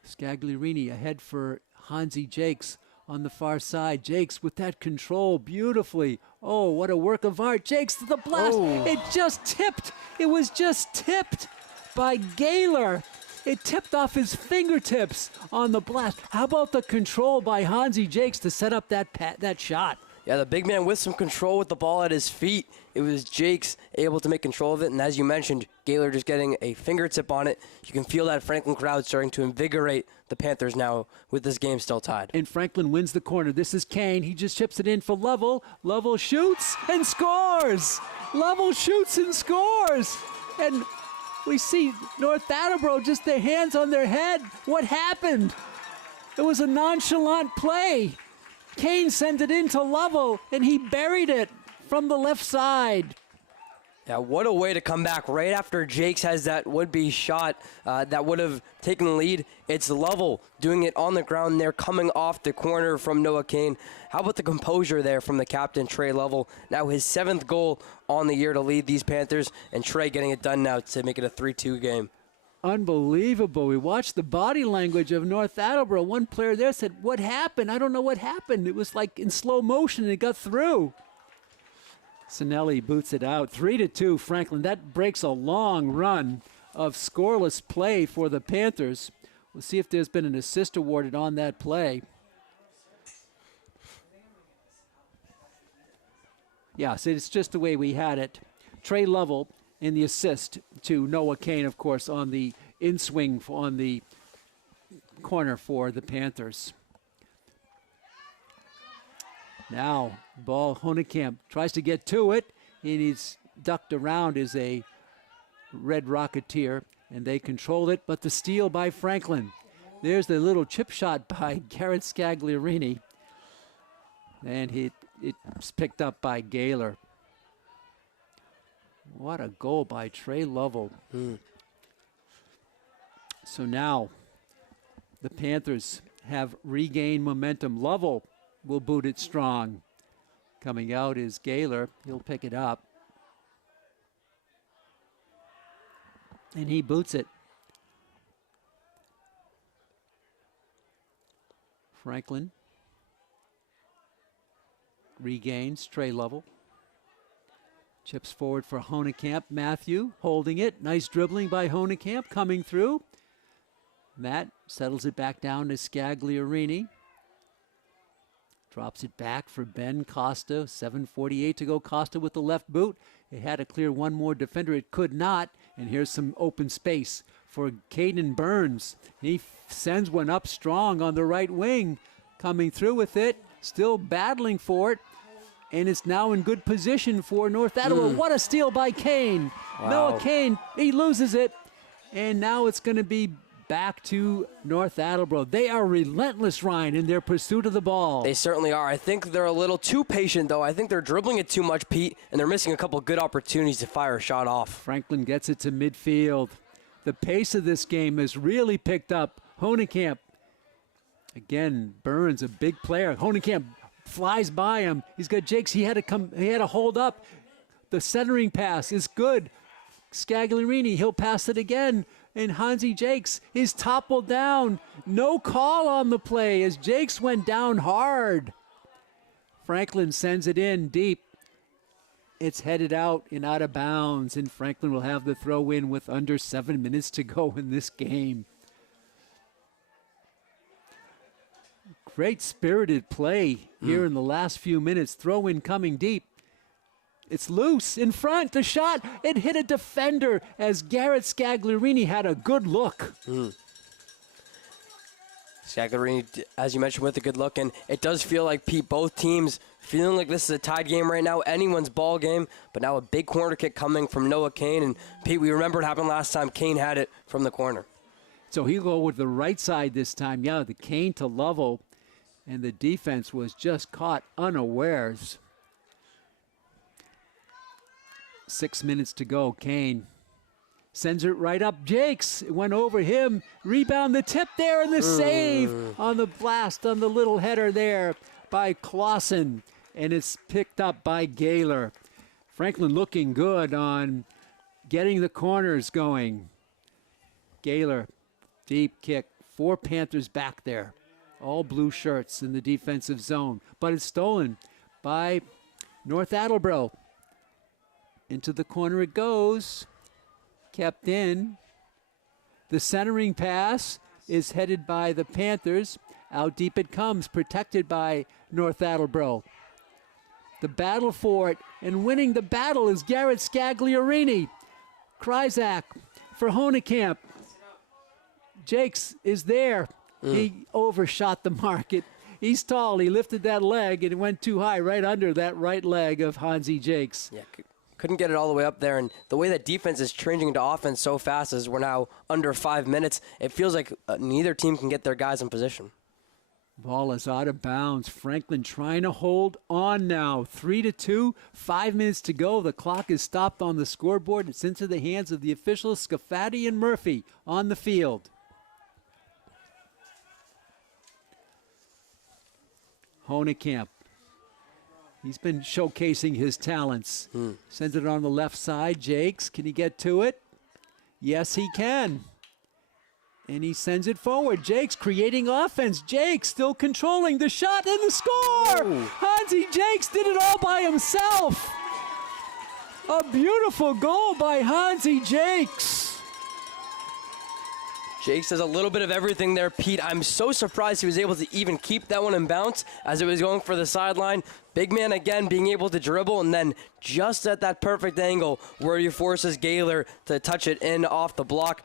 Scagliarini ahead for Hansi Jakes on the far side. Jakes with that control beautifully. Oh, what a work of art. Jakes to the blast. Oh. It just tipped. It was just tipped by Gaylor. It tipped off his fingertips on the blast. How about the control by Hansi Jakes to set up that shot? Yeah, the big man with some control with the ball at his feet. It was Jakes able to make control of it, and as you mentioned, Gaylor just getting a fingertip on it. You can feel that Franklin crowd starting to invigorate the Panthers now with this game still tied. And Franklin wins the corner. This is Kane. He just chips it in for Lovell. Lovell shoots and scores. Lovell shoots and scores. And we see North Attleboro just their hands on their head. What happened? It was a nonchalant play. Kane sent it into Lovell, and he buried it from the left side. Yeah, what a way to come back right after Jakes has that would-be shot that would have taken the lead. It's Lovell doing it on the ground there, coming off the corner from Noah Kane. How about the composure there from the captain, Trey Lovell? Now his 7th goal on the year to lead these Panthers, and Trey getting it done now to make it a 3-2 game. Unbelievable. We watched the body language of North Attleboro. One player there said, "What happened? I don't know what happened." It was like in slow motion and it got through. Sinelli boots it out. 3-2 Franklin. That breaks a long run of scoreless play for the Panthers. We'll see if there's been an assist awarded on that play. Yeah, so it's just the way we had it. Trey Lovell in the assist to Noah Kane, of course, on the in-swing on the corner for the Panthers. Now, ball, Honekamp tries to get to it, and he's ducked around as a Red Rocketeer, and they control it, but the steal by Franklin. There's the little chip shot by Garrett Scagliarini, and it's picked up by Gaylor. What a goal by Trey Lovell. So now the Panthers have regained momentum. Lovell will boot it strong. Coming out is Gaylor. He'll pick it up. And he boots it. Franklin regains. Trey Lovell. Chips forward for Honekamp. Matthew holding it. Nice dribbling by Honekamp coming through. Matt settles it back down to Scagliarini. Drops it back for Ben Costa. 7:48 to go. Costa with the left boot. It had to clear one more defender. It could not. And here's some open space for Caden Burns. He sends one up strong on the right wing. Coming through with it. Still battling for it. And it's now in good position for North Attleboro. What a steal by Kane. Wow. Noah Kane, he loses it. And now it's going to be back to North Attleboro. They are relentless, Ryan, in their pursuit of the ball. They certainly are. I think they're a little too patient, though. I think they're dribbling it too much, Pete, and they're missing a couple good opportunities to fire a shot off. Franklin gets it to midfield. The pace of this game has really picked up. Honekamp, again, Burns, a big player. Honekamp flies by him. He's got Jakes. He had to hold up. The centering pass is good. Scagliarini, he'll pass it again. And Hansi Jakes is toppled down. No call on the play as Jakes went down hard. Franklin sends it in deep. It's headed out and out of bounds, and Franklin will have the throw in with under 7 minutes to go in this game. Great spirited play here in the last few minutes. Throw in coming deep. It's loose in front. The shot, it hit a defender as Garrett Scagliarini had a good look. Scagliarini, as you mentioned, with a good look, and it does feel like, Pete, both teams feeling like this is a tied game right now, anyone's ball game, but now a big corner kick coming from Noah Kane, and Pete, we remember it happened last time. Kane had it from the corner. So he'll go with the right side this time. Yeah, the Kane to Lovell, and the defense was just caught unawares. 6 minutes to go. Kane sends it right up. Jakes, it went over him. Rebound, the tip there, and the save on the blast on the little header there by Clausen. And it's picked up by Gaylor. Franklin looking good on getting the corners going. Gaylor, deep kick. 4 Panthers back there. All blue shirts in the defensive zone. But it's stolen by North Attleboro. Into the corner it goes. Kept in. The centering pass is headed by the Panthers. Out deep it comes, protected by North Attleboro. The battle for it, and winning the battle is Garrett Scagliarini. Kryzak for Honekamp. Jakes is there. He overshot the mark. He's tall. He lifted that leg, and it went too high right under that right leg of Hansi Jakes. Yeah, couldn't get it all the way up there, and the way that defense is changing into offense so fast as we're now under 5 minutes, it feels like neither team can get their guys in position. Ball is out of bounds. Franklin trying to hold on now. 3-2, 5 minutes to go. The clock is stopped on the scoreboard. It's into the hands of the officials, Scafati and Murphy on the field. Honekamp. He's been showcasing his talents. Sends it on the left side. Jakes, can he get to it? Yes, he can. And he sends it forward. Jakes creating offense. Jakes still controlling the shot and the score. Hansi Jakes did it all by himself. A beautiful goal by Hansi Jakes. Jakes does a little bit of everything there, Pete. I'm so surprised he was able to even keep that one in bounce as it was going for the sideline. Big man again being able to dribble, and then just at that perfect angle where he forces Gaylor to touch it in off the block.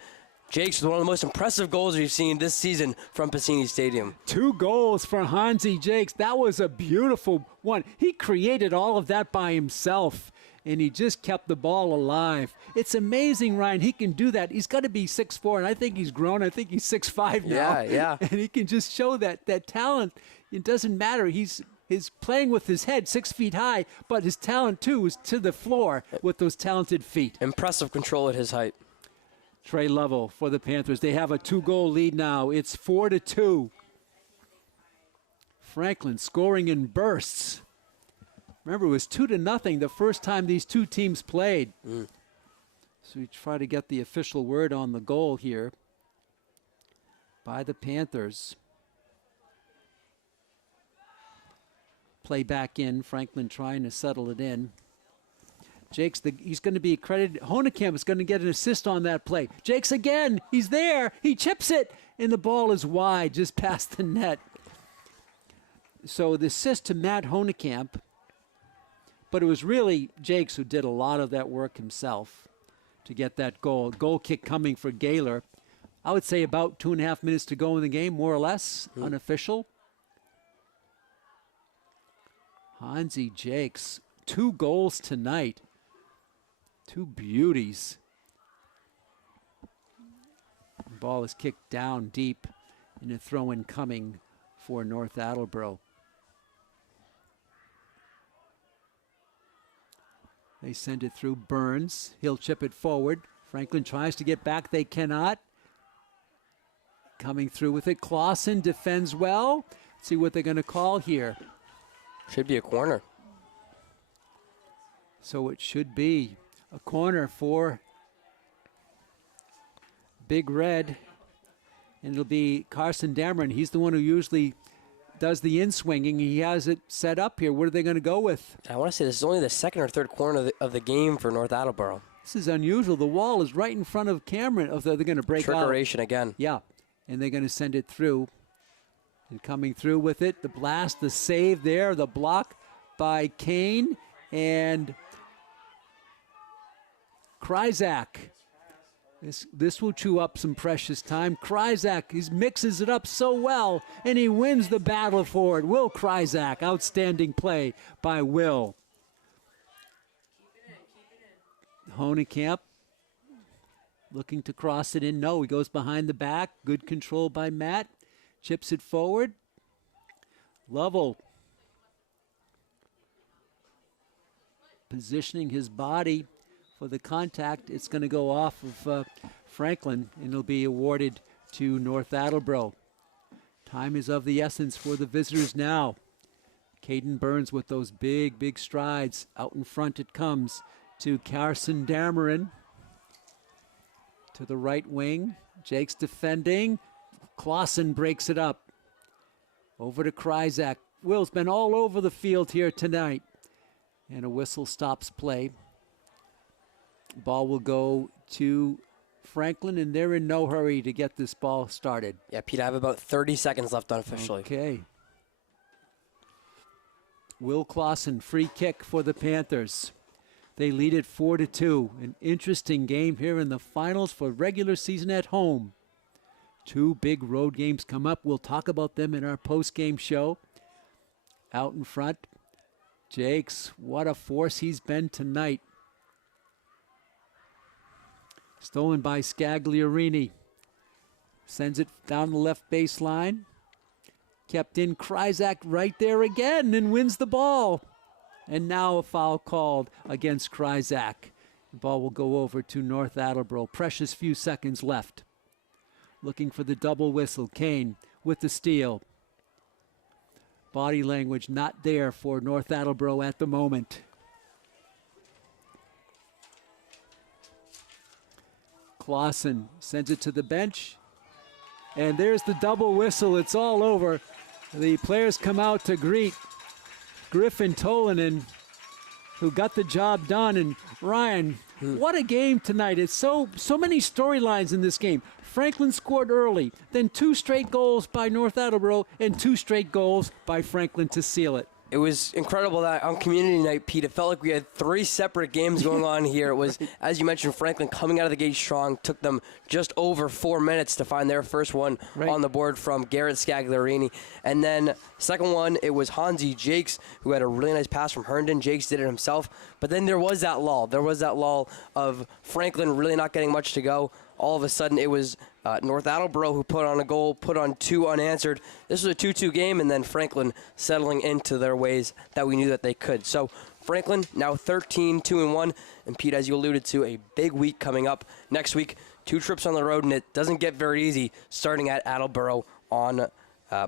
Jakes with one of the most impressive goals we've seen this season from Pacini Stadium. 2 goals for Hansi Jakes. That was a beautiful one. He created all of that by himself, and he just kept the ball alive. It's amazing, Ryan. He can do that. He's got to be 6'4", and I think he's grown. I think he's 6'5" now. Yeah. And he can just show that talent. It doesn't matter. He's playing with his head 6 feet high, but his talent, too, is to the floor with those talented feet. Impressive control at his height. Trey Lovell for the Panthers. They have a 2-goal lead now. It's 4-2. Franklin scoring in bursts. Remember, it was 2-0 the first time these two teams played. So we try to get the official word on the goal here by the Panthers. Play back in. Franklin trying to settle it in. Jakes, he's going to be credited. Honekamp is going to get an assist on that play. Jakes again. He's there. He chips it, and the ball is wide, just past the net. So the assist to Matt Honekamp, but it was really Jakes who did a lot of that work himself to get that goal. Goal kick coming for Gaylor. I would say about 2.5 minutes to go in the game, more or less, unofficial. Hansi Jakes, 2 goals tonight. 2 beauties. Ball is kicked down deep, and a throw-in coming for North Attleboro. They send it through Burns. He'll chip it forward. Franklin tries to get back. They cannot. Coming through with it. Clausen defends well. Let's see what they're going to call here. Should be a corner. So it should be a corner for Big Red. And it'll be Carson Dameron. He's the one who usually does the in-swinging. He has it set up here. What are they going to go with? I want to say this is only the second or third corner of the game for North Attleboro. This is unusual. The wall is right in front of Cameron. They're going to break out. Trickeration again. Yeah, and they're going to send it through. And coming through with it, the blast, the save there, the block by Kane and Kryzak. This will chew up some precious time. Kryzak, he mixes it up so well, and he wins the battle for it. Will Kryzak, outstanding play by Will. Honekamp looking to cross it in. No, he goes behind the back. Good control by Matt. Chips it forward. Lovell positioning his body for the contact. It's going to go off of Franklin, and it'll be awarded to North Attleboro. Time is of the essence for the visitors now. Caden Burns with those big, big strides. Out in front it comes to Carson Dameron. To the right wing. Jake's defending. Clausen breaks it up. Over to Kryzak. Will's been all over the field here tonight. And a whistle stops play. Ball will go to Franklin, and they're in no hurry to get this ball started. Yeah, Pete, I have about 30 seconds left unofficially. Okay. Will Clausen, free kick for the Panthers. They lead it 4-2. An interesting game here in the finals for regular season at home. Two big road games come up. We'll talk about them in our post-game show. Out in front, Jakes, what a force he's been tonight. Stolen by Scagliarini. Sends it down the left baseline. Kept in. Kryzak right there again and wins the ball. And now a foul called against Kryzak. The ball will go over to North Attleboro. Precious few seconds left. Looking for the double whistle. Kane with the steal. Body language not there for North Attleboro at the moment. Clausen sends it to the bench. And there's the double whistle. It's all over. The players come out to greet Griffin Tolanen, who got the job done. And Ryan, what a game tonight. It's so many storylines in this game. Franklin scored early, then 2 straight goals by North Attleboro and 2 straight goals by Franklin to seal it. It was incredible that on community night, Pete, it felt like we had 3 separate games going on here. It was, as you mentioned, Franklin coming out of the gate strong. Took them just over 4 minutes to find their first one on the board from Garrett Scagliarini. And then second one, it was Hansi Jakes, who had a really nice pass from Herndon. Jakes did it himself. But then there was that lull. There was that lull of Franklin really not getting much to go. All of a sudden, it was North Attleboro who put on a goal, put on 2 unanswered. This was a 2-2 game, and then Franklin settling into their ways that we knew that they could. So Franklin now 13-2-1, and Pete, as you alluded to, a big week coming up next week. 2 trips on the road, and it doesn't get very easy starting at Attleboro on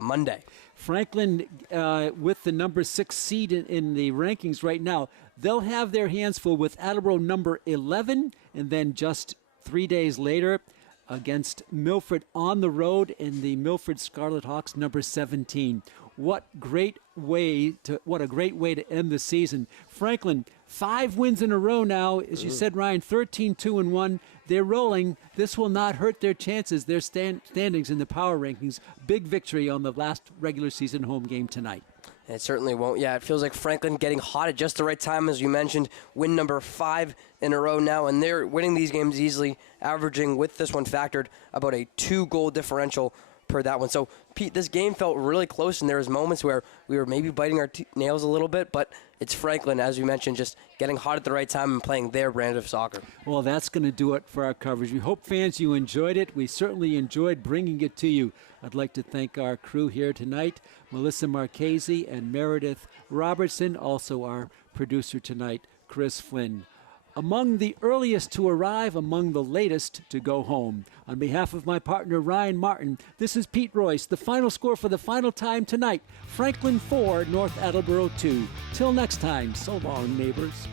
Monday. Franklin, with the number 6 seed in the rankings right now, they'll have their hands full with Attleboro number 11, and then just 3 days later against Milford on the road in the Milford Scarlet Hawks number 17. What a great way to end the season. Franklin, 5 wins in a row now. As you said, Ryan, 13-2-1. They're rolling. This will not hurt their chances. Their standings in the power rankings. Big victory on the last regular season home game tonight. It certainly won't. Yeah, it feels like Franklin getting hot at just the right time, as you mentioned. Win number 5 in a row now, and they're winning these games easily, averaging, with this one factored, about a 2-goal differential per that one. So, Pete, this game felt really close, and there was moments where we were maybe biting our nails a little bit, but it's Franklin, as we mentioned, just getting hot at the right time and playing their brand of soccer. Well, that's going to do it for our coverage. We hope, fans, you enjoyed it. We certainly enjoyed bringing it to you. I'd like to thank our crew here tonight, Melissa Marchese and Meredith Robertson, also our producer tonight, Chris Flynn. Among the earliest to arrive, among the latest to go home. On behalf of my partner, Ryan Martin, this is Pete Royce. The final score for the final time tonight, Franklin 4, North Attleboro 2. Till next time, so long, neighbors.